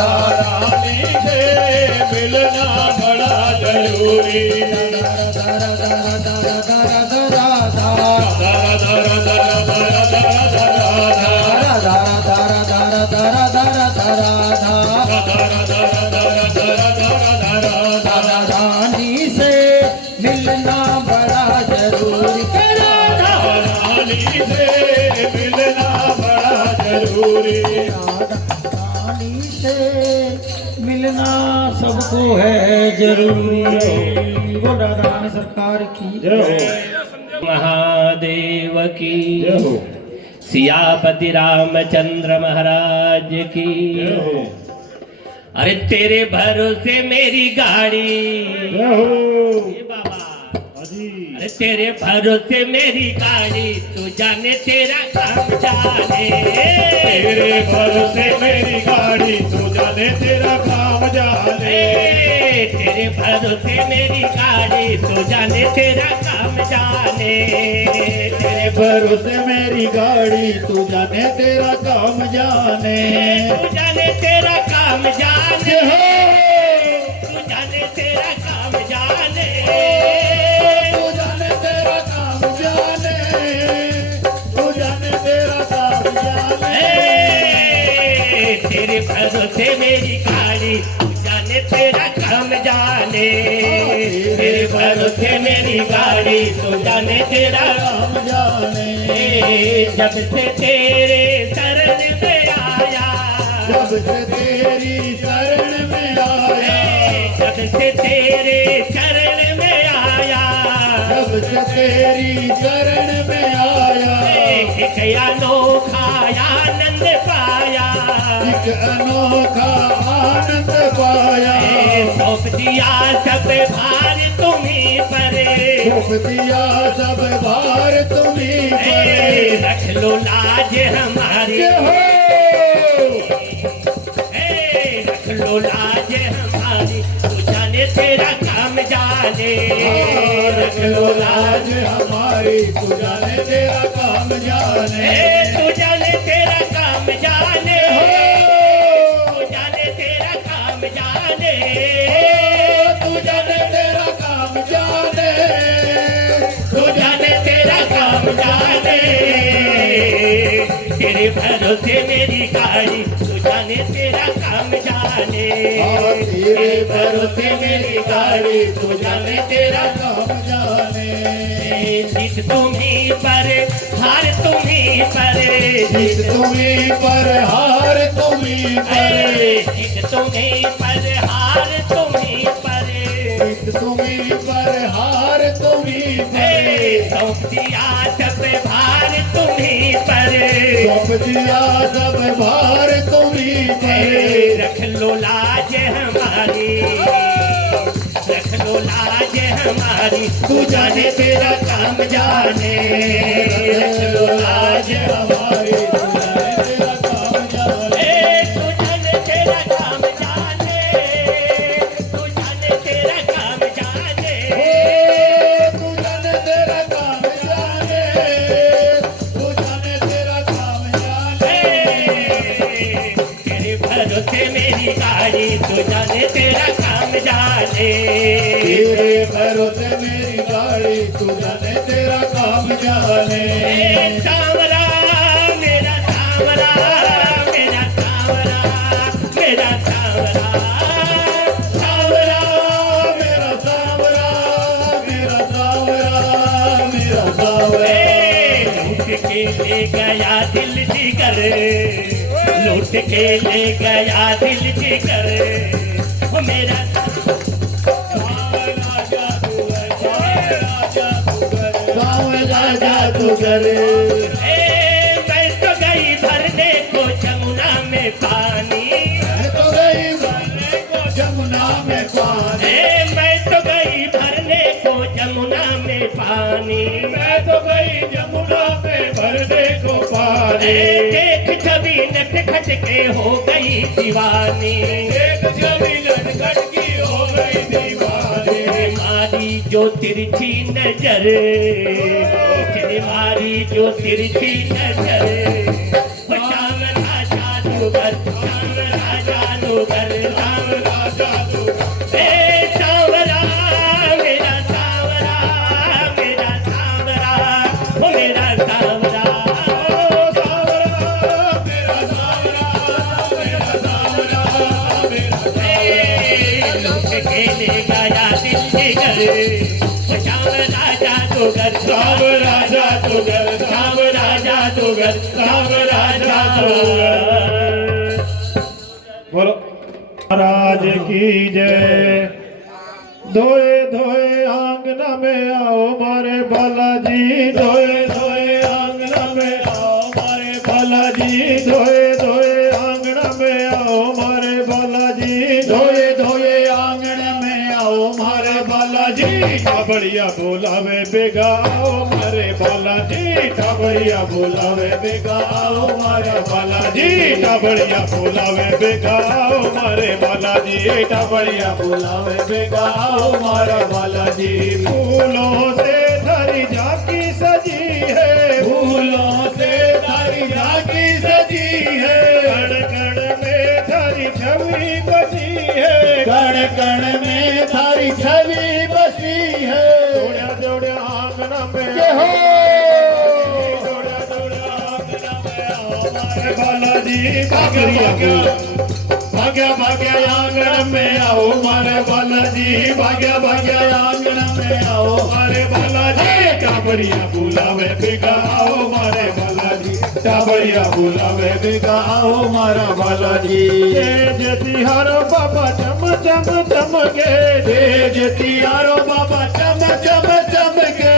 राधा रानी से मिलना बड़ा जरूरी राधा राधा राधा राधा राधा राधा राधा राधा राधा राधा राधा राधा राधा राधा रानी से मिलना बड़ा जरूरी राधा रानी से मिलना बड़ा जरूरी रानी से मिलना सबको है जरूरी। बोल राधा रानी सरकार की महादेव की सियापति रामचंद्र महाराज की। अरे तेरे भरोसे मेरी गाड़ी ये बाबा, अरे तेरे भरोसे मेरी गाड़ी, तू जाने तेरा काम जाने। तेरे भरोसे मेरी गाड़ी, तू जाने तेरा काम जाने। तेरे भरोसे मेरी गाड़ी, तू जाने तेरा काम जाने। तेरे भरोसे मेरी गाड़ी, तू जाने तेरा काम जाने। तू जाने तेरा काम जाने हो, तू जाने तेरा काम जाने। तू जाने तेरा काम जाने, तू जाने तेरा काम जाने। तेरे भरोसे मेरी गाड़ी, तू जाने तेरा काम जाने। तेरे भरोसे मेरी गाड़ी, तू जाने तेरा काम जाने। जब से तेरे शरण में आया, जब से तेरी शरण में आया, जब से तेरे शरण में आया, जब से तेरी शरण में आया, एक अनोखा आनंद पाया। एक अनोखा आनंद पाया। सौंप दिया सब भार तुम्हीं पर, सौंप दिया सब भार तुम्हीं पर। रख लो लाज हमारी, रख लो लाज हमारी, तू जाने तेरा काम जाने। रख लो लाज हमारी, तू जाने तेरा काम जाने। तू जाने तेरा काम जाने, तू जाने तेरा काम जाने। तू जाने तेरा काम जाने, तू जाने तेरा काम जाने। तेरे भरोसे मेरी गाड़ी, तू जाने तेरा काम जाने। तेरे भरोसे मेरी गाड़ी, तू जाने तेरा काम जाने। जीत तुम्हीं पर, हार तुम्हीं पर, जीत तुम्हीं पर, हार तुम्हीं पर। जीत तुम्हीं पर, हार तुम्हीं पर। जीत तुम्हीं पर, हार तुम्हीं पर। सौंप दिया सब भार तुम्हीं पर, सौंप दिया सब भार तुम्हीं पर। रख लो लाज हमारी, रख लो लाज हमारी, तू जाने तेरा काम जाने। रख लो लाज हमारी, तू जाने तेरा काम जाने। तू जाने तेरा काम जाने, तू जाने तेरा काम जाने। तू जाने तेरा काम जाने, तू जाने तेरा काम जाने। तेरे भरोसे मेरी गाड़ी, तू जाने तेरा काम जाने। तेरे भरोसे मेरी गाड़ी, तू जाने तेरा काम जाने। सांवरा मेरा सांवरा, मेरा सांवरा, मेरा सांवरा, सांवरा मेरा सांवरा, मेरा सांवरा, मेरा सांवरा। लूट के ले गया दिल जिगर, लूट के ले गया दिल जिगर। ओ मेरा जादूगर। मैं तो गई भरने को जमुना में पानी। मैं तो गई भरने को जमुना में पानी। मैं तो गई भरने को जमुना में पानी। मैं तो गई जमुना में भरने को पानी। देख छवि नट खट के हो गई दीवानी। एक छवि नटखट की हो गई दीवानी। मारी जो तिरछी नजर, मारी जो तिरछी नजर। श्याम राजा जादूगर, श्याम राजा जादूगर। जिगर श्याम राजा तो घर राम राजा तो घर, राम राजा तो घर, राम राजा तो घर। बोलो महाराज की जय। धोए धोए आंगना में आओ मारे बालाजी, धोए धोए आंगना में आओ मारे बालाजी, धोए धोए आंगना में आओ मारे बालाजी, धोए धोए आंगना में आओ मारे बालाजी। टाबड़िया बोलावे बेगा आओ मारे बालाजी, टाबड़िया बोलावे बेगा आओ मारे बालाजी, टाबड़िया बोलावे बेगा आओ मारे बालाजी, टाबड़िया बोलावे बेगा आओ मारा बालाजी। फूलों से थारी झांकी सजी है, फूलों से थारी झांकी सजी है, कण कण में थारी छवि बसी है, कण कण में थारी छवि बसी है। दौड़ा दौड़ा आंगना में जय हो। दौड़ा दौड़ा आंगना में आओ मारे बालाजी, भाग्या भाग्या भाग्या आंगन में आओ मारे बालाजी, भाग्या भाग्या आंगन में आओ मारे बालाजी। टाबड़िया बुलावे बेगा आओ मारे बालाजी, टाबड़िया बुलावे बेगा आओ मारा बालाजी। तेज तिहारो बाबा चम चम चमके, तेज तिहारो बाबा चम चम चमके,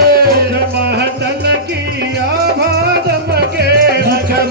मंडल की आभा दमके,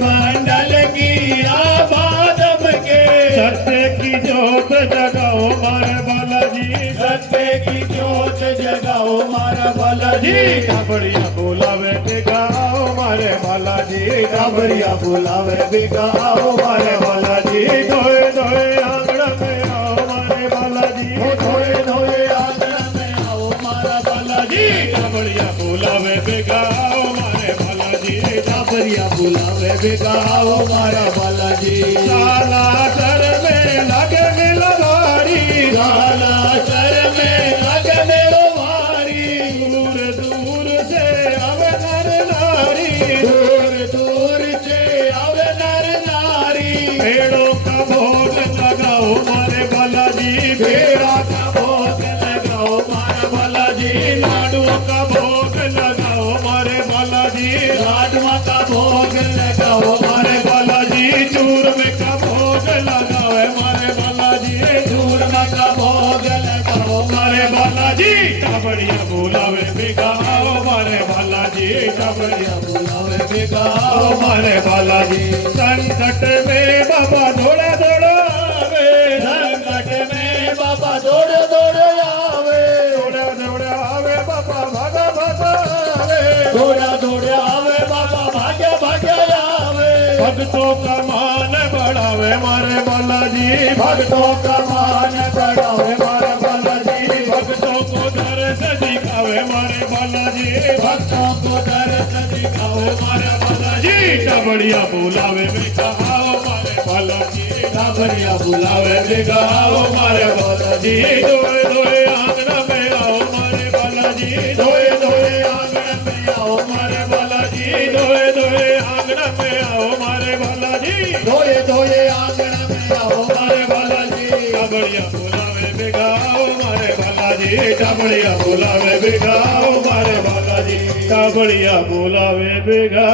मंडल की आभा दमके। सत्य की जोत जगाओ मारे बालाजी, सत्य की जोत जगाओ मारा बालाजी। टाबड़िया बोलावे बेगा आओ मारे बालाजी, टाबड़िया बुलावे बेगा आओ मारे बालाजी। धोए धोए आंगन में आओ मारे बालाजी, धोए धोए आंगन में आओ मारा बालाजी। टाबड़िया बोलावे बेगा आओ मारे बालाजी, टाबड़िया बुलावे बेगा आओ मारा बालाजी। लाला सर में लगे मिलवारी, लाला सर में लगे मेरो भारी। दूर दूर से आवे नर नारी, दूर दूर से आवे नर नारी। पेड़ों का भोग लगाओ मारे बालाजी, भेड़ा का भोग लगाओ मारा बालाजी। लाडुओं का भोग लगाओ मारे बालाजी, लाडवा का भोग लगाओ मारे बालाजी। चूरमे का भोग लगाओ मारे बालाजी, चूरमा का भोग लगाओ मारे बालाजी। टाबड़िया बोलावे बेगा आओ मारे बालाजी, टाबड़िया बुलावे बेगा आओ मारे बालाजी। संकट में बाबा दौड़ा दौड़ा आवे, संकट में बाबा दौड़ दौड़ आवे। दौड़ा दौड़ा आवे बाबा भागा भागा आवे, दौड़ा दौड़ आवे बाबा भाग्य भाग्य आवे। भक्तों का मान बढ़ावे मारे बालाजी, भक्तों का मान बढ़ावे मारे बालाजी। भक्तों को दर्द दिखावे मारे बालाजी, भक्तों को दर्द दिखाओ मारे बालाजी। टाबड़िया बोलावे बेगा आओ मारे बालाजी, टाबड़िया बुलावे बेगा आओ मारे बालाजी। धोए धोए आंगना में आओ मारे बालाजी, धोए धोए आंगन में आओ मारे बालाजी। धोए धोए आंगना में आओ मारे बालाजी। धोए धोए आंगन में आओ मारे बालाजी। टाबड़िया बोलावे बेगा आओ मारे बालाजी, टाबड़िया बोलावे बेगा आओ मारे बालाजी, टाबड़िया बोलावे बेगा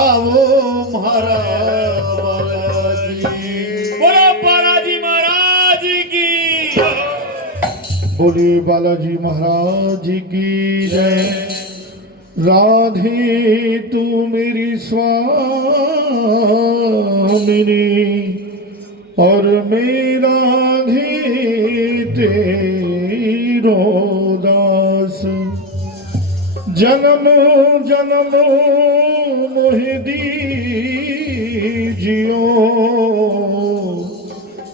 आओ महाराज बालाजी। बोलो बालाजी महाराज की। बोले बालाजी महाराज की जय। राधे तू मेरी स्वामिनी और मेरा राधे तेरो दास। जन्म जन्म मोहि दीजियो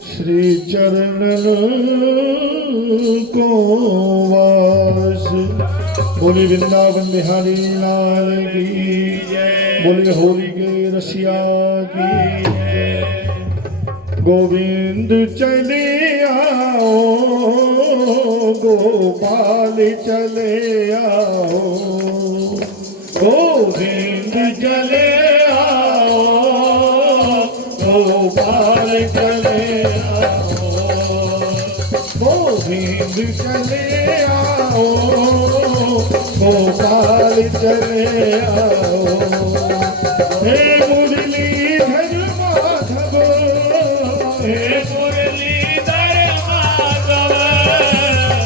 श्री चरणन को वास। बोले वृंदावन बिहारी लाल की जय। बोले होली के रसिया की जय। गोविंद चले आओ गोपाल चले आओ। गोविंद चले आओ गोपाल चले आओ। गोविंद गोविंद चले आओ, गोपाल चले आओ। हे मुरलीधर माधव, हे मुरलीधर माधव,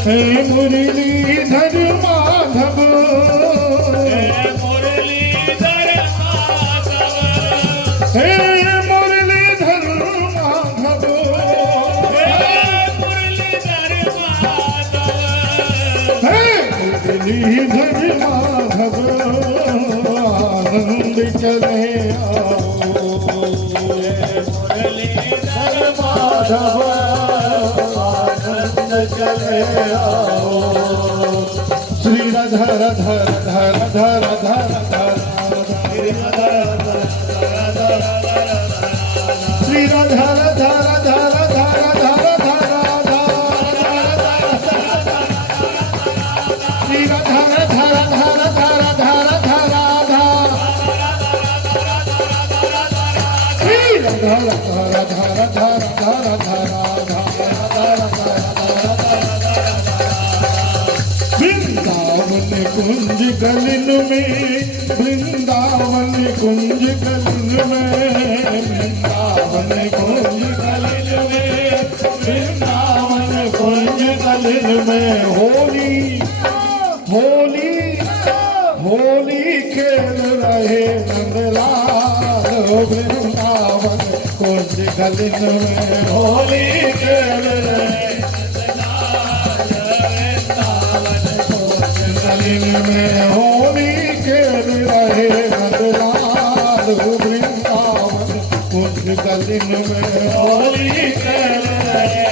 हे मुरलीधर माधव, हे मुरलीधर माधव, हे मुरलीधर माधव, हे मुरलीधर माधव, हे मुरलीधर माधव, आनंद चले आओ। मुरलीधर माधव आनंद चले आओ। श्री राधा राधा राधा राधा राधा राधा श्री राधा राधा राधा श्री राधा राधा राधा राधा राधा राधा राधा श्री राधा राधा राधा राधा राधा राधा राधा श्री राधा राधा राधा राधा राधा राधा वृंदावन कुंज गलिन में, वृंदावन कुंज गलिन में, वृंदावन कुंज गलिन में, वृंदावन कुंज गलिन में होली होली होली खेल रहे नंदलाल। वृंदावन कुंज गलिन में होली खेल रहे गलिन में, होली खेल रहे नंदलाल। वृंदावन कुंज गलिन में होली खेल रहे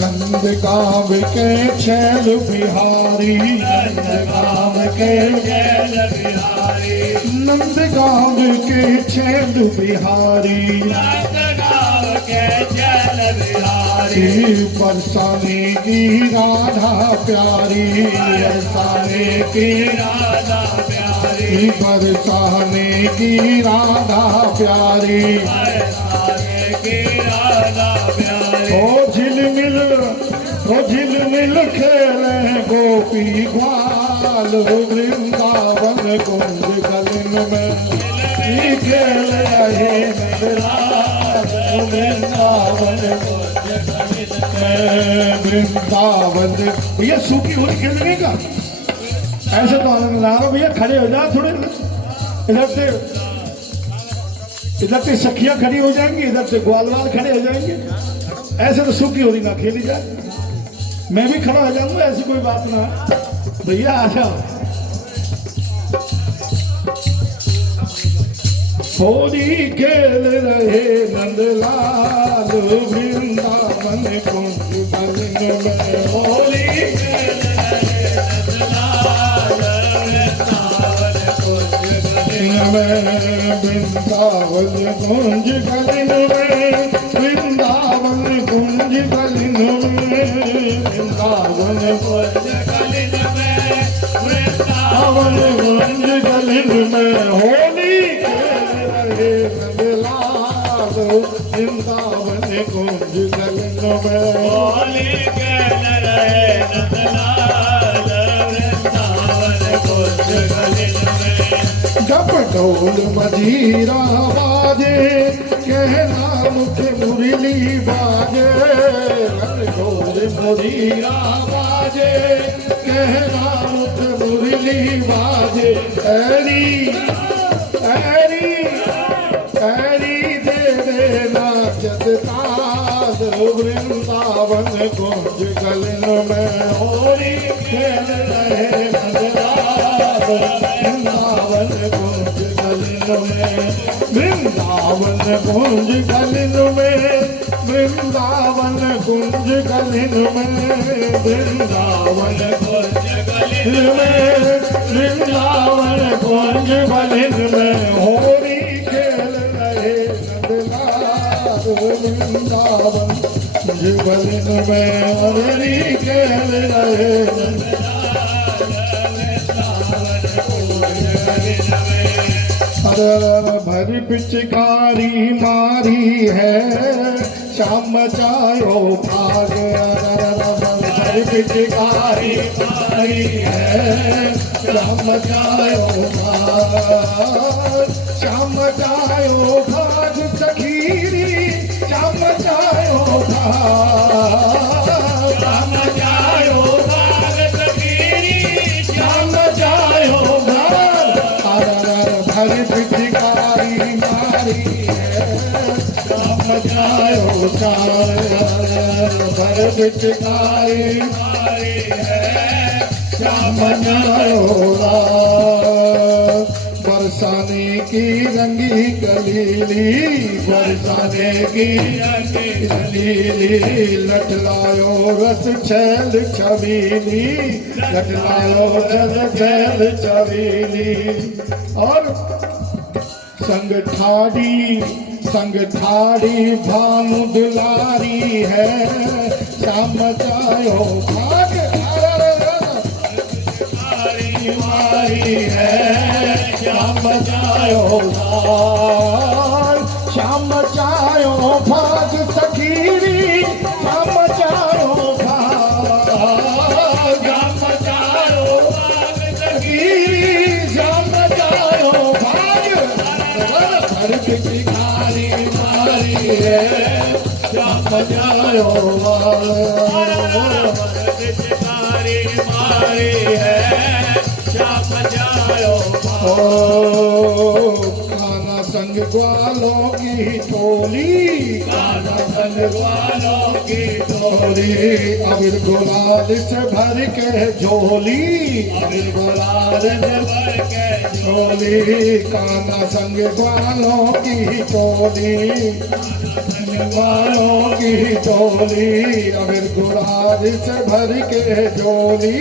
नंद गाँव के छैल बिहारी, नंद गाँव के छैल बिहारी, नंद गाँव के छैल बिहारी, बरसाने की राधा प्यारी, बरसाने की राधा प्यारी, बरसाने की राधा प्यारी, ओ झिलमिल खेले गोपी ग्वाल। वृंदावन कुंज गलिन में खेल रहे नंदलाल। वृंदावन भैया सूखी होली खेलने का ऐसे तो आनंद ला रहा भैया। खड़े हो जाओ थोड़े, इधर से सखियां खड़ी हो जाएंगी, इधर से ग्वालवाल खड़े हो जाएंगे। ऐसे तो सूखी होली ना खेली जाए। मैं भी खड़ा हो जाऊंगा, ऐसी कोई बात ना है भैया। आ जाओ। होली खेल रहे नंदलाल। वृंदावन कुंज गलिन में होली खेल रहे नंदलाल। वृंदावन कुंज गलिन में, वृंदावन कुंज गलिन में, वृंदावन कुंज गलिन में, वृंदावन कुंज गलिन में होली नंदलाल। वृंदावन कुंज गलिन में होली खेल रहे नंदलाल। वृंदावन कुंज गलिन में जब ढोल मजीरा बाजे, कहना मुख मुरली बाजे। ढोल मजीरा बाजे, कहना मुख मुरली बाजे। ऐरी ऐरी ऐरी दे देना जगताल। वृंदावन कुंज गलिन में होली खेल रहे नंदलाल। वृंदावन कुंज गलिन में, वृंदावन कुंज गलिन में, वृंदावन कुंज गलिन में, वृंदावन कुंज गलिन में, वृंदावन कुंज गलिन में होली खेल रहे नंदलाल। वृंदावन कुंज गलिन में होली खेल रहे नंदलाल। अरे भर पिचकारी मारी है श्याम जायो भाग भर पिचकारी मारी है श्याम जायो भाग श्याम जायो भाग सखीरी श्याम जायो भाग श्याम जायो भाग सखीरी श्याम जायो भाग भर पिचकारी मारी है श्याम जायो भर पिचकारी मारी है श्याम जायो बरसाने की रंगी कलीली बरसाने की रंगी कलीली लटलायो रस छैल छबीली लटलायो रस छैल छबीली और संग ठाड़ी भानु दुलारी है श्याम जायो भाग मारी है श्याम जायो भाग श्याम जायो भाग सखीरी श्याम जायो भाग श्याम जायो भाग सखीरी श्याम जायो भाग हर पिचकारी मारी है श्याम जायो भाग पिचकारी मारी है श्याम जायो खाना संग ग्वालों की टोली खाना संग ग्वालों की टोली अबीर गुलाल से भर के झोली अबीर गुलाल से भर के झोली खाना संग ग्वालों की टोली ग्वालों की टोली अबीर गुलाल से भर के झोली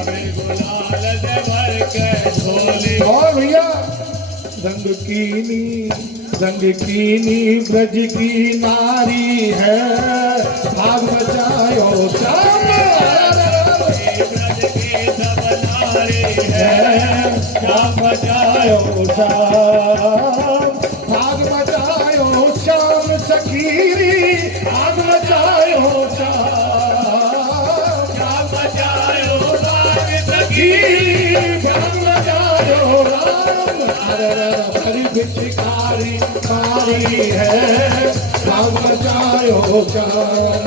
अबीर गुलाल से भर के झोली और भैया रंग कीनी ब्रज की नारी है भाग बचायो श्याम ब्रज की सब नारी है भाग बचायो श्याम भाग बचायो श्याम सखीरी भाग बचायो श्याम भाग बचायो भाग सखीरी भाग बचायो राम हरी पिचकारी मारी है भाग बचायो श्याम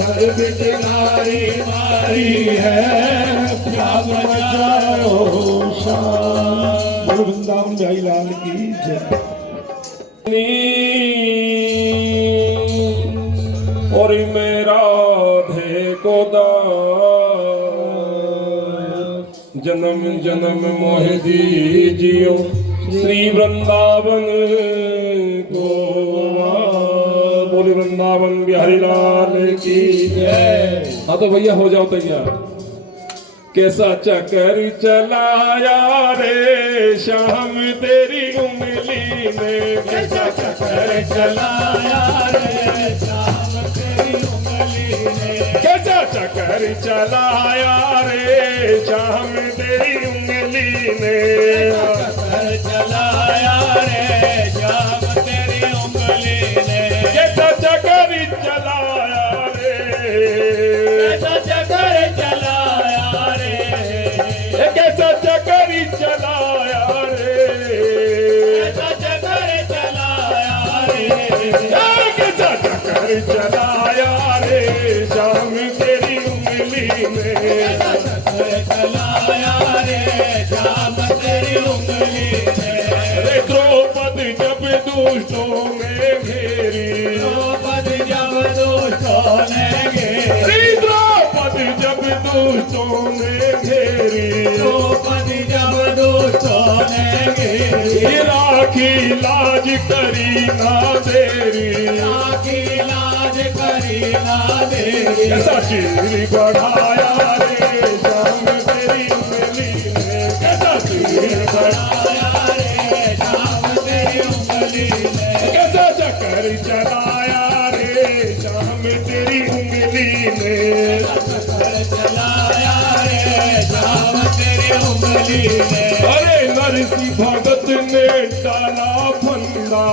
हरी पिचकारी मारी है भाग बचायो श्याम बोलो वृंदावन बिहारी लाल की जय और मेरा राधे को जन्म जन्म मोह दीजियो श्री वृंदावन को बोले वृंदावन बिहारी लाल की जय। हाँ तो भैया हो जाओ तैयार। कैसा चक्कर चलाया रे श्याम तेरी उंगली में कैसा चक्कर चलाया रे श्याम तेरी उंगली में कैसा चक्कर चलाया रे श्याम तेरी उंगली में चक्कर चलाया रे श्याम तेरी उंगली ने कैसा चक्कर चलाया रे कैसा चक्कर चलाया रे कैसा चक्कर चलाया रे कैसा चक्कर चलाया रे कैसा चक्कर चलाया रे श्याम तेरी उंगली में कैसा चक्कर चलाया रे श्याम तेरी उंगली में रे द्रौपदी जब दुष्टों ने घेरी द्रौपदी जब दुष्टों ने घेरी द्रौपदी जब दुष्टों ने घेरी द्रौपदी जब दुष्टों ने घेरी राखी लाज करी ना देरी राखी लाज करी ना देरी कैसा चीर बढ़ाया रे श्याम तेरी उंगली में कैसा चीर बढ़ाया रे श्याम तेरी उंगली में कैसा चक्कर चलाया रे श्याम तेरी उंगली में चक्कर चलाया रे श्याम तेरी उंगली में अरे नर इसी भगत ने डाला फंदा,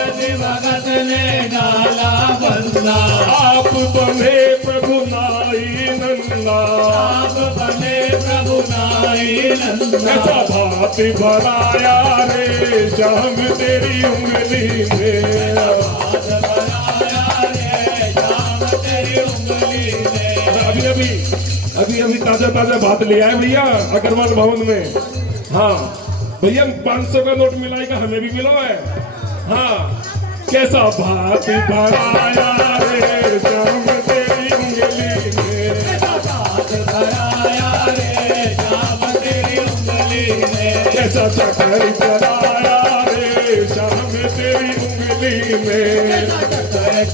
इसी भगत ने डाला फंदा, आप बने प्रभु नाई नंदा, आप बने प्रभु नाई नंदा। ऐसा भांति भराया रे श्याम तेरी उंगली में, हाथ बनाया रे श्याम तेरी उंगली में। अभी ताजा बात लिया है भैया अग्रवाल भवन में। हाँ भैया 500 का नोट मिलाएगा, हमें भी मिला है। हाँ कैसा भात भराया रे श्याम तेरी उंगली में, हाथ बनाया रे श्याम तेरी उंगली में। कैसा चक्कर चलाया रे श्याम तेरी उंगली में,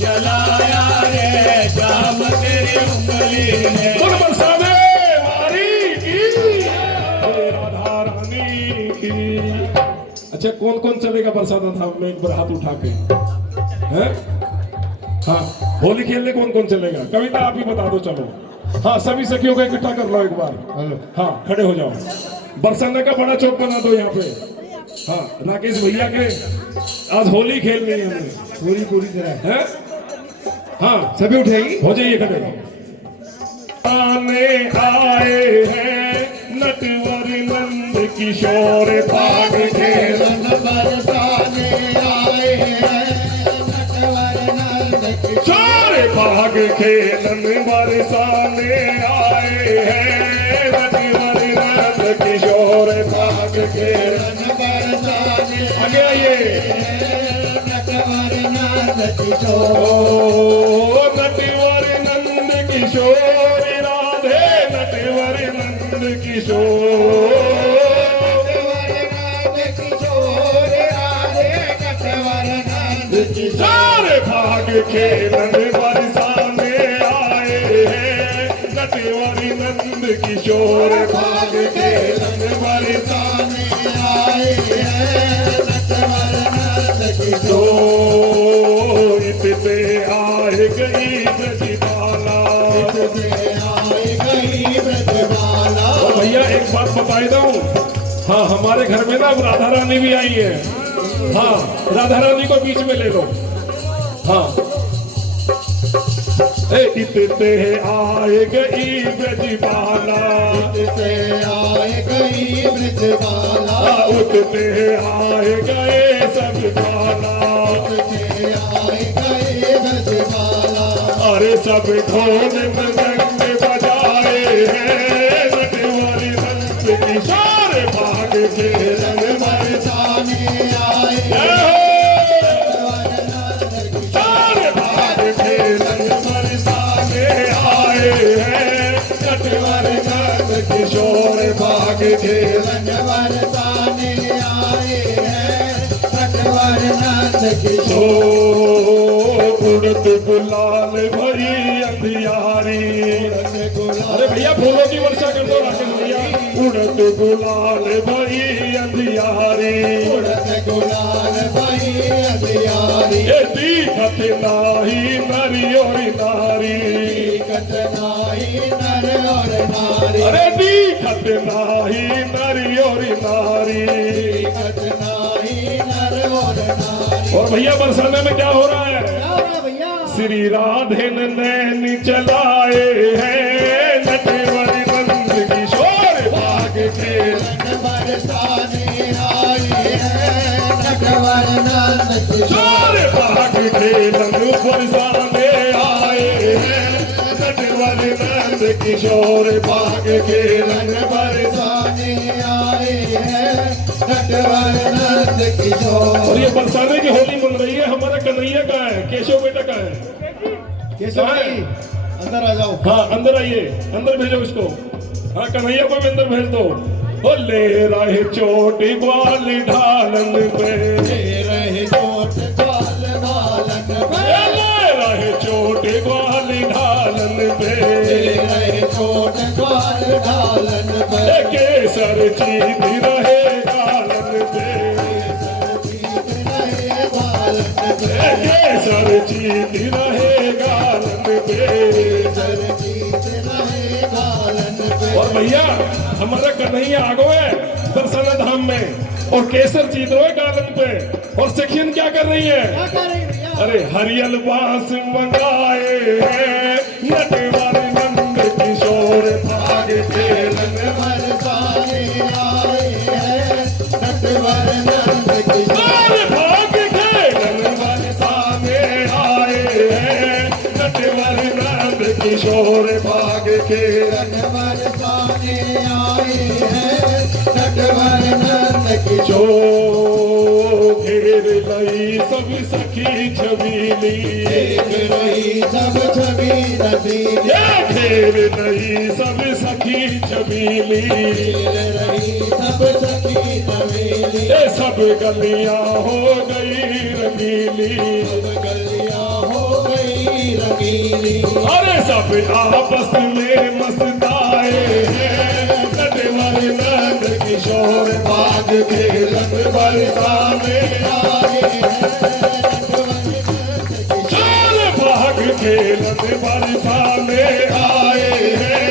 चलाया रे श्याम तेरी उंगली में। बोल बरसाने वारी की, बोले राधा रानी की। अच्छा कौन कौन चलेगा बरसाना धाम में, एक बार हाथ उठा के हैं? हाँ होली खेलने कौन कौन चलेगा? कविता आप ही बता दो चलो। हाँ सभी सखियों को इकट्ठा कर लो एक बार। हाँ खड़े हो जाओ, बरसाने का बड़ा चौक बना दो यहाँ पे। हाँ राकेश भैया के आज होली खेलनी है हमने पूरी तरह है। हाँ सभी उठेगी। हो जाइए खड़े। आने आए हैं नटवर नंद किशोर भाग खेल, रन बरसाने आए हैं नटवर नंद किशोर भाग खेलन बरसाने आए हैं नटवर नंद किशोर भाग खेल। बरसाने आगे आइए। नटवर नंद ओ नटवर नंद किशोर राधे नटवर नंद किशोर, सारे भाग खेलन बरसाने आए हैं नटवर नंद किशोर भाग खेलन बरसाने आए हैं नटवर नंद किशोर। इतने आए गई ब्रजबाला, और भैया एक बात बताई दूं, हाँ हमारे घर में ना राधा रानी भी आई है। हाँ राधा रानी को बीच में ले लो। हाँ इतने आए गई ब्रजबाला, आए गई ब्रजबाला, उतने आए गए सब बाला, आए गए ब्रजबाला, अरे सब ढोल मृदंग बजाए हैं नटवर नंद किशोर भाग खेलन बरसाने आए सारे भाग खेलन बरसाने आए हैं नटवर नंद किशोर भाग खेलन। बरसाने आए हैं नटवर नंद सो उड़त गुलाल भरी अंधियारी, अरे भैया फूलों की वर्षा कर दो राकेश भैया। उड़त गुलाल भरी अंधियारी, गुलाल भई अंधियारी, ये दीखत नाही नरी और नारी, कतनाई नर और नारी, अरे दीखत नाही नरी और नारी। कतनाई नर और नारी। और भैया बरसाने में क्या हो रहा है? भैया श्री राधे नैन चलाए हैं नटवर नंद किशोर भाग खेलन बरसाने आए हैं नटवर नंद किशोर भाग खेलन बरसाने आए हैं नटवर नंद किशोर भाग खेलन बरसाने आए हैं नटवर नंद किशोर। और ये बरसाने की होली मन रही है। हमारा कन्हैया का है, केशव बेटा का है। केशव भाई अंदर आ जाओ। हाँ अंदर आइए, अंदर भेजो इसको। हाँ कन्हैया को भी अंदर भेज दो। ओ ले रहे चोटी ग्वाल ढालन पे, ले रहे चोट ग्वाल ढालन पे, ले रहे चोटी ग्वाल ढालन पे, ले रहे चोट ग्वाल ढालन पे, केसर चीत रहे गालन पे, जीत रहे गालन पे, केसर चीत रहे गालन पे। जीत रहे गालन पे। और भैया हमारा कन्हैया आगो है बरसाना धाम आश्रम में और केसर जीत रहे गार्डन पे और सेक्शन क्या कर रही है? क्या कर रही भैया? अरे हरियल बांस मंगाए हैं नटवर नंद किशोर भाग खेलन बरसाने आए हैं नटवर नंद किशोर भाग खेलन बरसाने आए हैं नटवर नंद किशोर भाग खेलन बरसाने आए हैं नटवर नंद किशोर जो घेर लई सब सखी छबीली देख रही सब छवि नसीली घेर लई सब सखी छबीली देख रही सब सखी नवेली ये सब गलियां हो गई रंगीली सब गलियां हो गई रंगीली अरे सब आपस में मस्ताए हैं नटवर नंद किशोर बाग खेलन बरसाने आए हैं नटवर नंद किशोर चाल भाग खेलन बरसाने आए हैं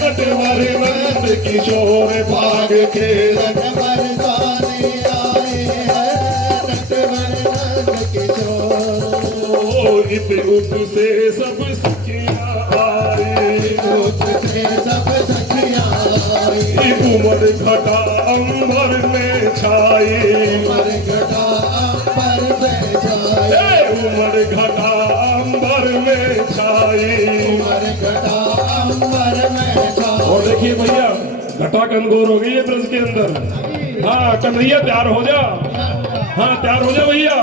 नटवर नंद किशोर भाग खेलन खेलन बरसाने आए हैं नटवर नंद किशोर इत उत से सब सखियां आई उठ से सब सखियां आई उमर घटा अंबर में छाई उमर घटा अंबर में छाई उमर घटा अंबर में छाई उमर घटा अंबर में छाई और देखिए भैया घटा कनगोर हो गई है ब्रज के अंदर। हाँ कन्हैया तैयार हो जा। हाँ तैयार हो जा भैया।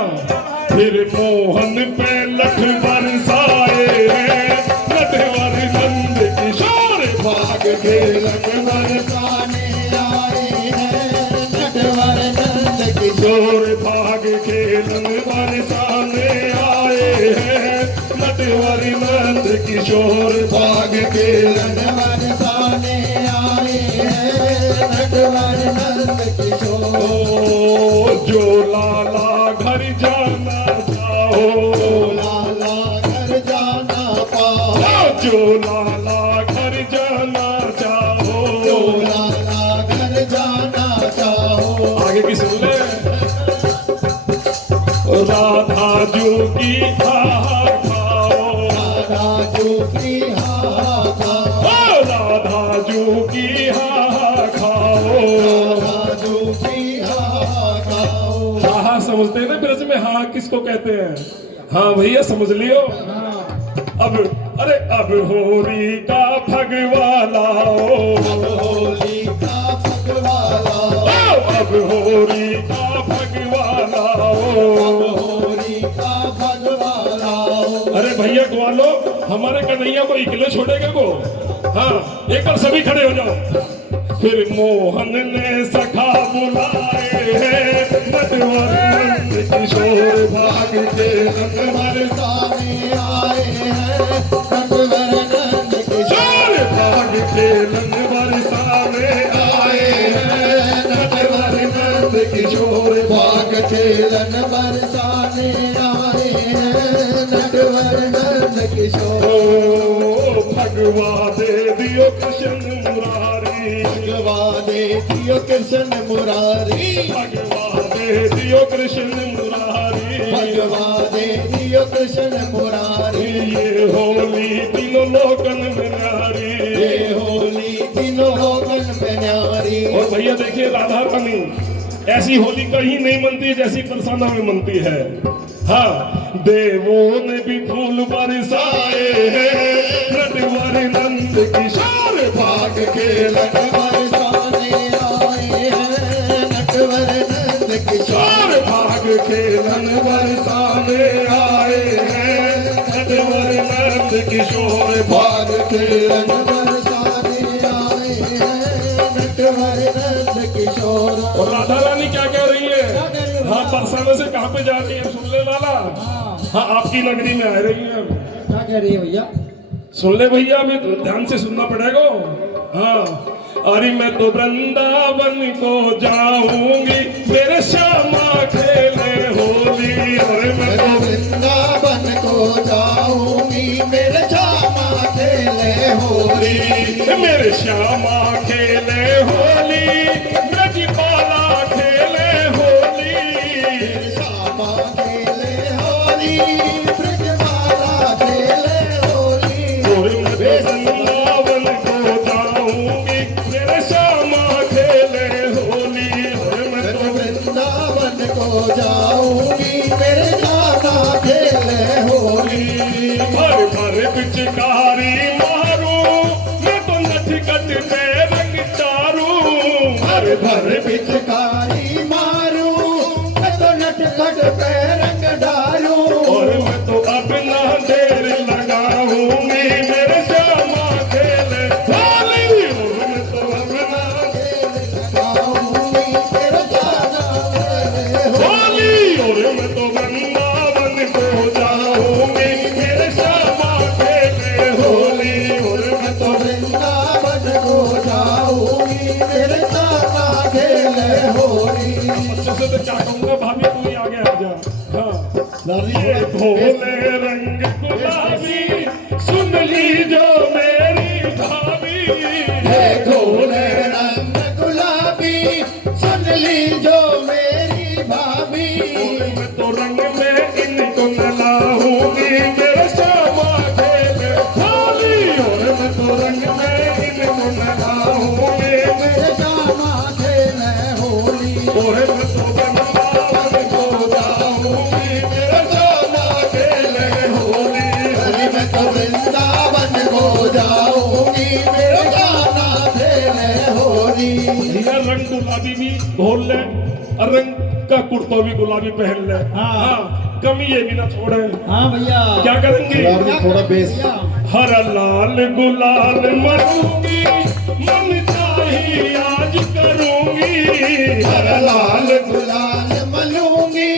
फिर मोहन पे लठ बरसाए हैं नटवर नंद किशोर भाग खेलन बरसाने आए हैं नटवर नंद किशोर किशोर भाग खेलन बरसाने आए हैं नटवर नंद किशोर भाग खेलन बरसाने आए हैं नटवर नंद किशोर जो लाला घर जाना चाहो लाला घर जाना पाओ जो लाला घर जाना चाहो लाला घर जाना चाहो आगे की सुन ले राधा जो की खाओ राजू की खाओ राधा जो की खाओ राजू की खाओ हा समझते हैं ना ब्रज में हा किसको कहते हैं? हाँ भैया समझ लियो। अब अरे अब होली का भगवाला होली का भगवाला अब होली का भगवाला होली का भगवाला अरे भैया ग्वालो हमारे कन्हैया को अकेले छोड़ेगा को? हाँ एक बार सभी खड़े हो जाओ। फिर मोहन ने सखा बुलाए हैं नटवर नंद किशोर भाग खेलन बरसाने आए हैं नटवर नंद किशोर भाग खेलन बरसाने आए हैं नटवर नंद किशोर भाग खेलन बरसाने आए हैं नटवर नंद किशोर भगवा दे दियो कृष्ण मुरारी भगवा दे दियो कृष्ण मुरारी भगवा दे दियो कृष्ण मुरारी भगवा दे दियो कृष्ण मुरारी ये होली तीनों लोकन में नारी ये होली तीनों लोगन में न्यारी और भैया देखिए राधा रानी ऐसी होली कहीं नहीं मनती जैसी बरसाना में मनती है। हाँ देवों ने भी फूल बरसाए हैं नटवर नंद किशोर भाग खेलन बरसाने आए हैं नटवर नंद किशोर भाग खेलन बरसाने आए हैं नटवर नंद किशोर भाग खेलन बरसाने आए हैं नटवर नंद किशोर और राधा रानी क्या कह रही है? हाँ बरसाने से कहाँ पे जा रही है सुन ले लाला। हाँ आपकी नगरी में आ रही है। क्या कह रही है भैया? सुन ले भैया अभी तो ध्यान से सुनना पड़ेगा। हाँ अरे मैं तो वृंदावन को जाऊंगी मेरे श्यामा खेले होली। अरे मैं तो वृंदावन को जाऊंगी मेरे श्यामा खेले होली मेरे श्यामा खेले होली ब्रज बाला भर भर पिचकारी मारू, मैं तो नटखट पे रंग डालू। और मैं तो अपना देर लगाऊंगी मेरे श्यामा खेले होली। और मैं तो अपना गाऊंगी तेरा गाना मेरे होली। और मैं तो वृंदावन को जाऊंगी मेरे श्यामा खेले होली। और मैं तो वृंदावन को जाऊंगी मेरे गाना खेले होली। बच्चों से तो चाहूंगा भाभी तू ही आगे आ जा। हाँ ये भोले रंग गुलाबी सुन ली जो मेरी भाभी। हे घोले रंग गुलाबी सुन ली जो मेरी भाभी। मैं तो रंग में इनको नलाऊंगी मेरे श्यामा खेले होली। और मैं तो रंग में इनको नलाऊंगी मेरे श्यामा खेले होली। और मैं तो वृंदावन को जाऊंगी मेरे श्यामा खेले होली। अरे मैं तो वृंदावन को जाऊंगी मेरे गाना खेले होली। ये रंग गुलाबी भी घोल ले और रंग का कुर्ता भी गुलाबी पहन ले। हाँ कमी ये भी ना छोड़े। हाँ भैया क्या करेंगे? थोड़ा बेस हर लाल गुलाल मरूंगी मन चाहिए आज करूंगी। हर लाल गुलाल मनूंगी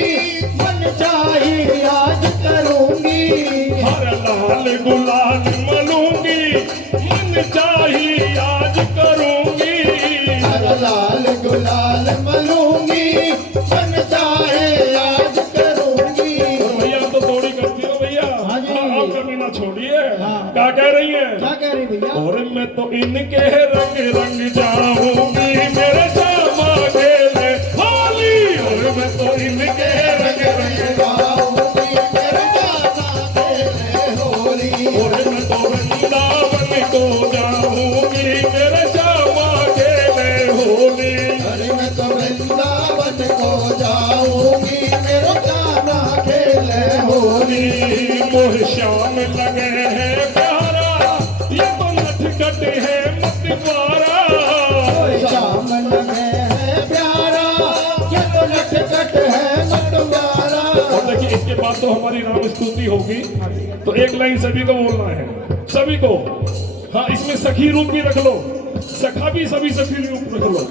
मन चाहिए आज करूंगी। हर लाल गुलाल मलूंगी मन चाहिए आज करूंगी। हर लाल गुलाल मनूंगी मन चाहे आज करूंगी। भैया तो थोड़ी करती हो भैया। हाँ जी। हाँ, आप कमी ना छोड़िए। हाँ। क्या कह रही है? क्या कह रही भैया? और मैं तो इनके रंग रंग जाऊंगी मेरे श्यामा खेले होली। और मैं तो इनके रंग रंग गाऊंगी मेरे गाना खेले होली। और मैं तो वृंदावन को जाऊंगी मेरे श्यामा खेले होली। अरे मैं तो वृंदावन को जाऊंगी मेरे गाना खेले होली। मोह श्याम लगे हैं प्यारा ये तो नटखट है मतवारा। श्याम लगे है प्यारा ये तो नटखट है मतवारा। और देखिए इसके बाद तो हमारी राम स्तुति होगी तो एक लाइन सभी को बोलना है सभी को। हाँ इसमें सखी रूप भी रख लो, सखा भी सभी सखी रूप रख लो।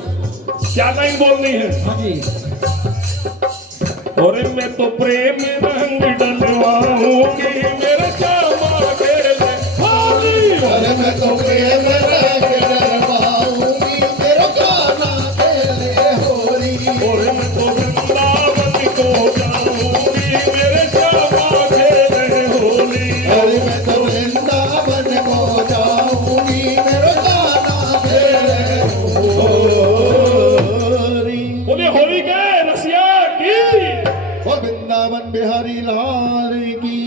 क्या लाइन बोलनी है? हाँ जी और मैं तो प्रेम रंग डलवाऊंगी मेरे श्यामा खेले होली। अरे मैं तो प्रेम रंग डलवाऊंगी मेरे गाना खेले होली। और मैं तो वृंदावन को जाऊंगी मेरे श्यामा खेले होली। अरे मैं तो वृंदावन को जाऊंगी मेरे गाना खेले होली। बोले होली के रसिया की। और वृंदावन बिहारी लाल की।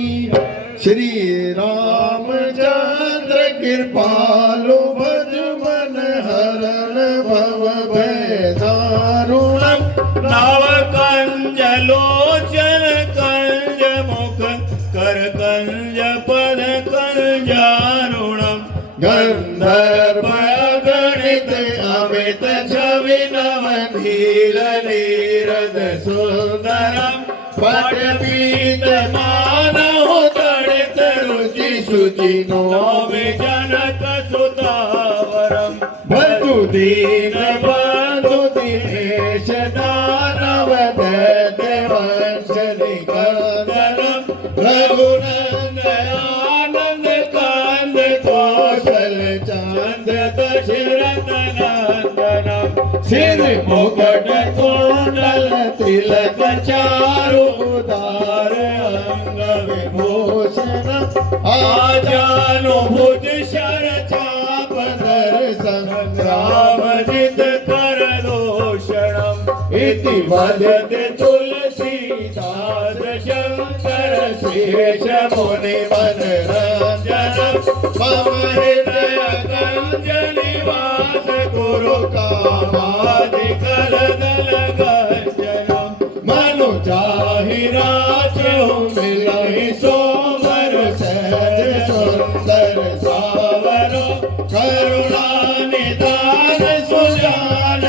श्री रामचंद्र कृपालु भज मन हरण भव भय दारुणम। नव कंज लोचन कंज मुख कर कंज पद कंजारुणम। गंधर्व गणित अमित छवि नव धीर नीरद सुंदरम। पट पीत मानव तड़ित रुचि शुचि नौमि जनक सुतावरम। बंधु दीन बंधु दिनेश दानव दैत्य वंश निकंदनम। रघुनंद आनंद कांद कौशल चांद दशरथ नंदनम। सिर मुकुट कुंडल तिलक चारु उदार अंग विभूषण। आजानुभुज शर चाप धर संग्राम नित कर दोषणम। इति वदति तुलसीदास शंकर शेष मुनि मनरंजनम। मम हृदय कंज निवास गुरु कामादिकल दल गंजनम। मनु चाहि राजहु मिलहि सोमर सहज सुंदर सावर। करुणा निदान सुजान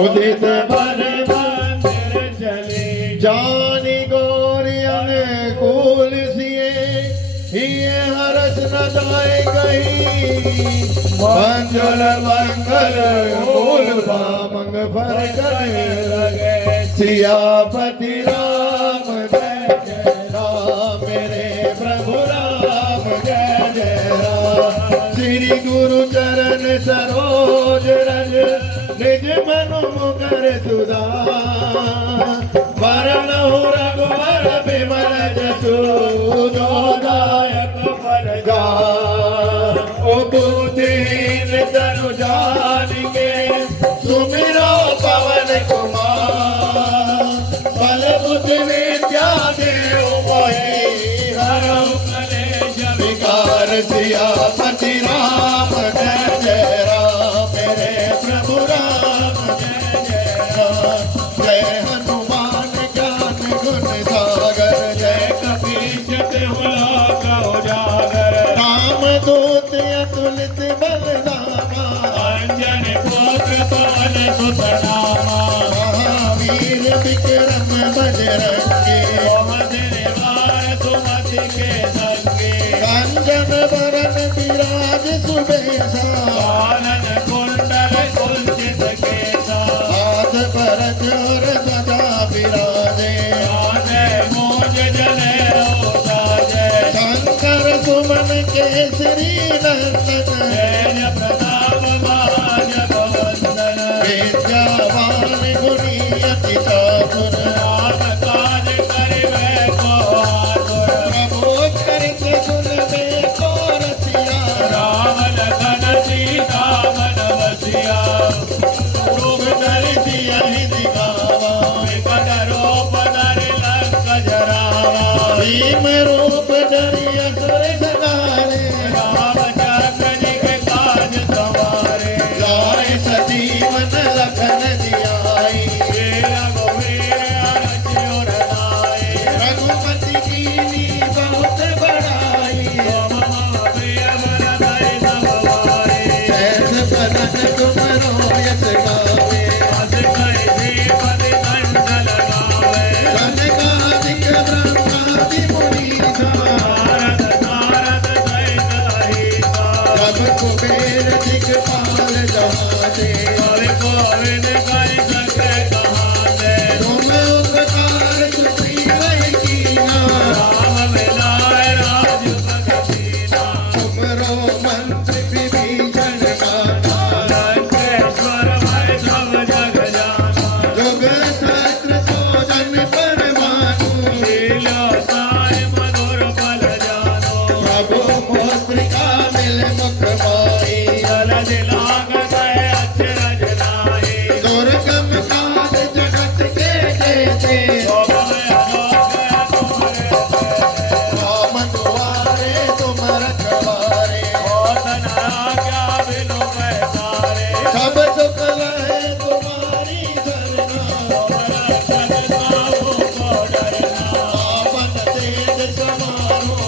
मुदित बन मंदिर चले जानी गौरी अनुकूल सिए ये हरस न जाए गई मंजुल मंगल मूल मंग फर करे लगे सियापति राम जय जय राम मेरे प्रभु राम जय जय राम श्री गुरु चरण सरोज रज निज मनु मुकर सुधा वरणहु रघुवर विमल जसु दायक फल गा ओ बुद्धिहीन तनु जानिके सुमिरो पवन कुमार बल बुद्धि विद्या देव मोहि हरहु कलेश विकार सियापति राम जय जय राम मेरे प्रभु राम जय जय राम जय हनुमान ज्ञान गुण सागर जय कपीश तिहुला का उजागर राम दूत अतुलित बलधामा अंजन पुत्र पवन सुत नामा महावीर विक्रम बजरंगी मोहन निवार सुमति के संगे कंचन वरन विराज सुबेसा कानन कुंडल कुंचित केसा हाथ पर जोर सदा विराजे राधे मोज जनेऊ साजे शंकर सुमन केसरी नंदन तेज प्रताप महाजगवंदन विद्यावान गुणी अति चातुर राम काज करिबे को आतुर प्रभु चरित सुनबे को रसिया राम लखन सीता मन बसिया रूप धरि सियहि दिखावा विकट रूप धरि लंक जरावा भीम रूप धरि असुर संहारे रामचंद्र जी के काज सवारे लाए सजीवन लखन जियाई वीर रघुवीर अरज उर लाए रघुपति कीनी बहुत बड़ाई तुम मम प्रिय मन धरि सब वारे जैस बदन तुमरो यश गावे अस कहि श्रीपति दंड लगावे कनकादिक ब्रह्मादि मुनीसा नारद नारद सहित अहिसा जब कुबेर दिखपाल जहाते कवि कोविद करि सके कहाँ से तुम उपकार सुग्रीव कीना राम मिलाए राजपद दीना तुमरो मंत्र विभीषण माना लंकेश्वर भय सब जग जाना जुग सहस्त्र सोजन परमानु लीलो साय मधुर फल जानो प्रभु मुद्रिका मिल मुख माई जल दिलाग गए अचरज नाहि दुर्गम काज जगत के जेते शोभ में अशोक तुम्हारे राम दुआरे तुम रखवारे होत न आज्ञा बिनु पैसारे सब सुख लहे तुम्हारी सरना रक्षक साहू को डरना आपन तेज समारो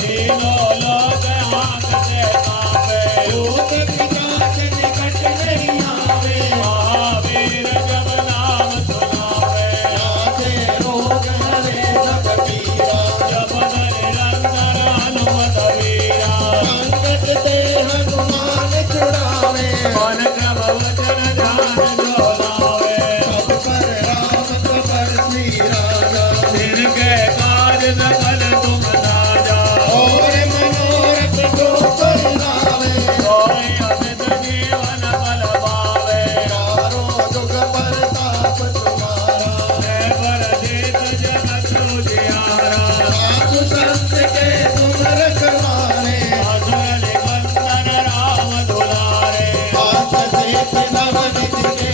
तीनों लोग हांकते कांपे भूत पिशाच निकट नहीं आवे महावीर जब नाम सुनावे नाथे रोग हरे सब पीरा जब निरंतर हनुमत वीरा संकट ते हनुमान छुड़ावे मन क्रम वचन ध्यान जो लावे सब पर राम सबर श्री राजा जिनके काज सकल तुम साजा और मनोरथ को परिणामे सोई अमित जीवन बल पावे चारों जुग परताप तुम्हारा है पर जीत जगत उजियारा साधु संत के तुम रखवारे असुर निकंदन राम दुलारे आस से नव निधि के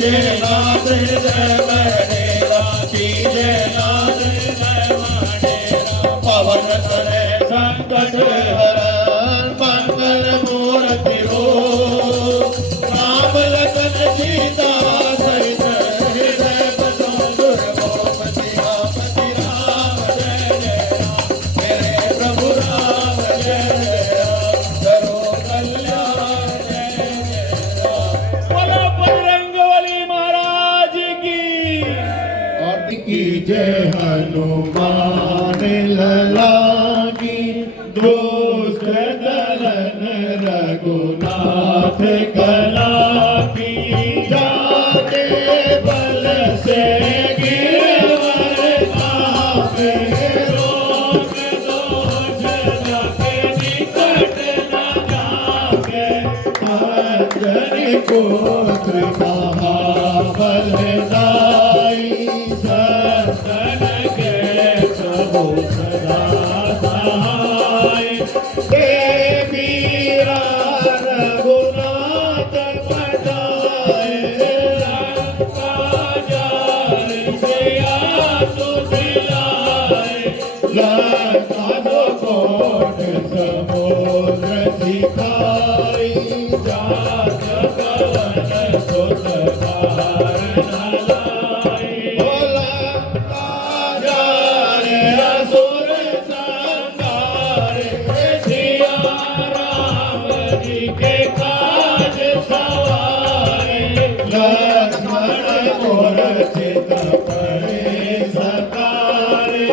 कीजे नाथ हृदय मनेरा कीजे नाथ हृदय मनेरा पवन करे संकट हरण मंगल मूर्ति हो राम लखन सीता सहित हृदय बसो दुर्गोपति रामति राम जय जय राम मेरे प्रभु राम जय जय राम करो कल्याण जय जय राम बोलो बजरंगबली महाराज की। और की जय हनुमान लला की दुष्ट दलन रघुनाथ कला की जाके बल से गिरवर आपे रोग दोष जाके निकट न जाके अंजनी पुत्र महाबल दाई सतन के प्रभु सदा सहाय वीरा रघुनाथ बजाए लंका जाय जया सुधिलाए लंका दो कोट समुद्र सिखाई जात कवन सुत बार न लाई लंका जाय असुर संहारे सिया राम जी के काज सवारे लक्ष्मण मूर्छित पड़े सकारे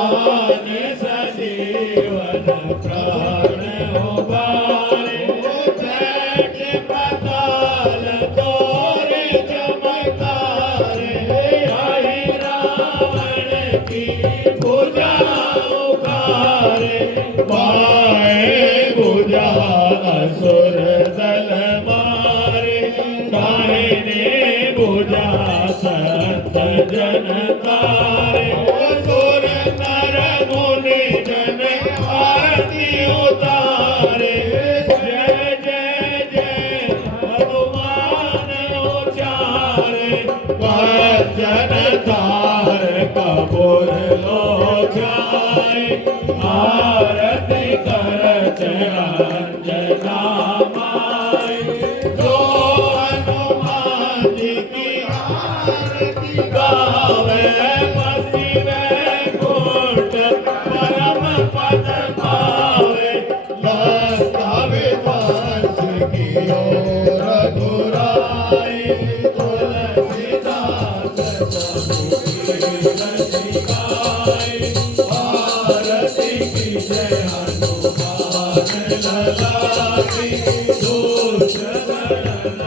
आने सजीवन प्राण उबारे बैठ पताल तोरे चमकारे आई रावण की भुजा उखारे बाएं भुजा असुर दल मारे दाहिने भुजा संत जन तारे असुर नर मुनि जन आरती उतारे जय जय जय हनुमान उचारे वचन तार कबूर लो जाए आरती करत अंजना माई जो हनुमान जी की आरती गावे पसिवे घोट परम पद पावे लंका विध्वंस कियो रघुराई तुलसीदास रघुपति आरती की जय हनुमान लला की दुष्ट दलन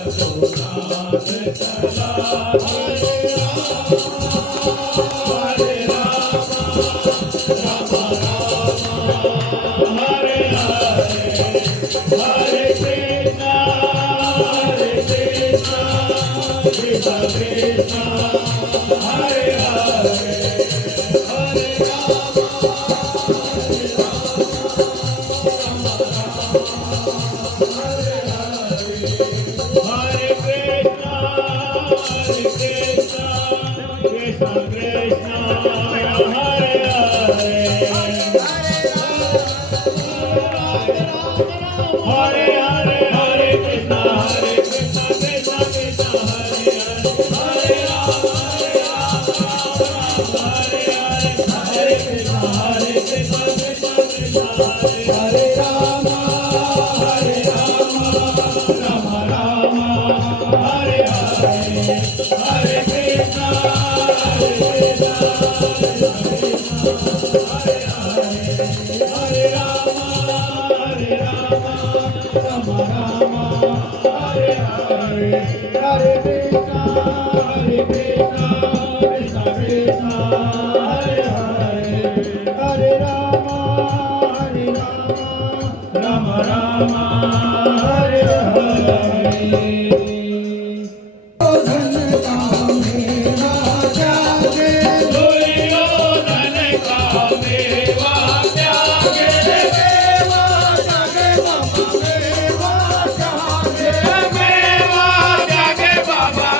रघुनाथ चला हरे राम हरे हरे हरे कृष्णा कृष्ण कृष्ण हरे हरे हरे राम हरे कृष्णा कृष्ण कृष्ण हरे हरे हरे हरे हरे कृष्णा कृष्ण कृष्ण हरे हरे हरे राम हरे राम हरे कृष्णा कृष्ण कृष्ण हरे राम हरे राम राम हरे हरे हरे कृष्णा हरे राम हरे राम राम हरे हरे हरे कृष्णा कृष्ण कृष्ण हरे हरे हरे राम राम राम हरे हरे बाबा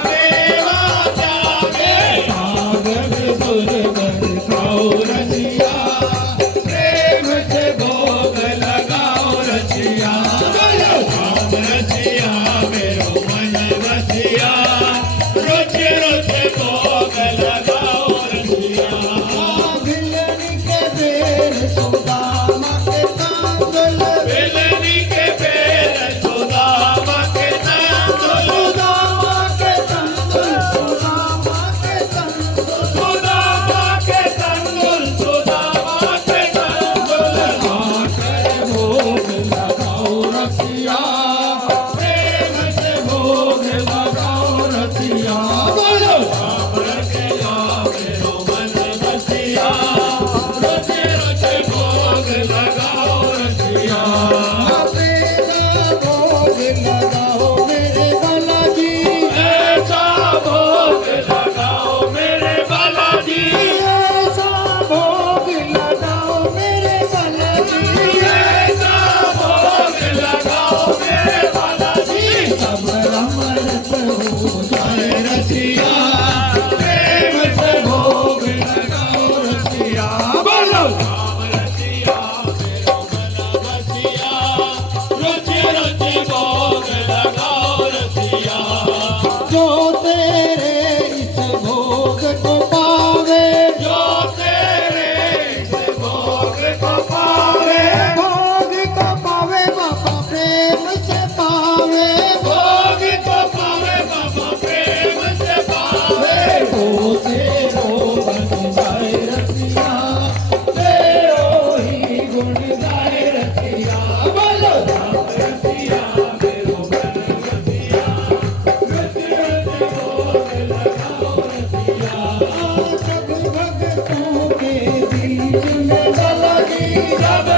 सब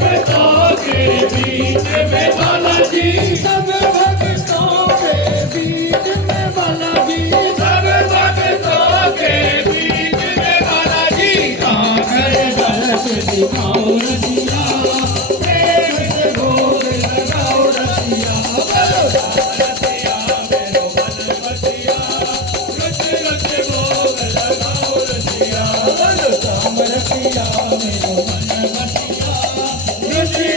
भक्तों के बीच में बालाजी सब भक्तों के बीच में बालाजी सब भक्तों के बीच में बालाजी आकर दर्श दिखाओ रसिया प्रेम से भोग लगाओ रसिया रसिया मेरो मन बसिया रुच रुच भोग लगाओ रसिया राम रसिया मेरो मन बसिया रुचि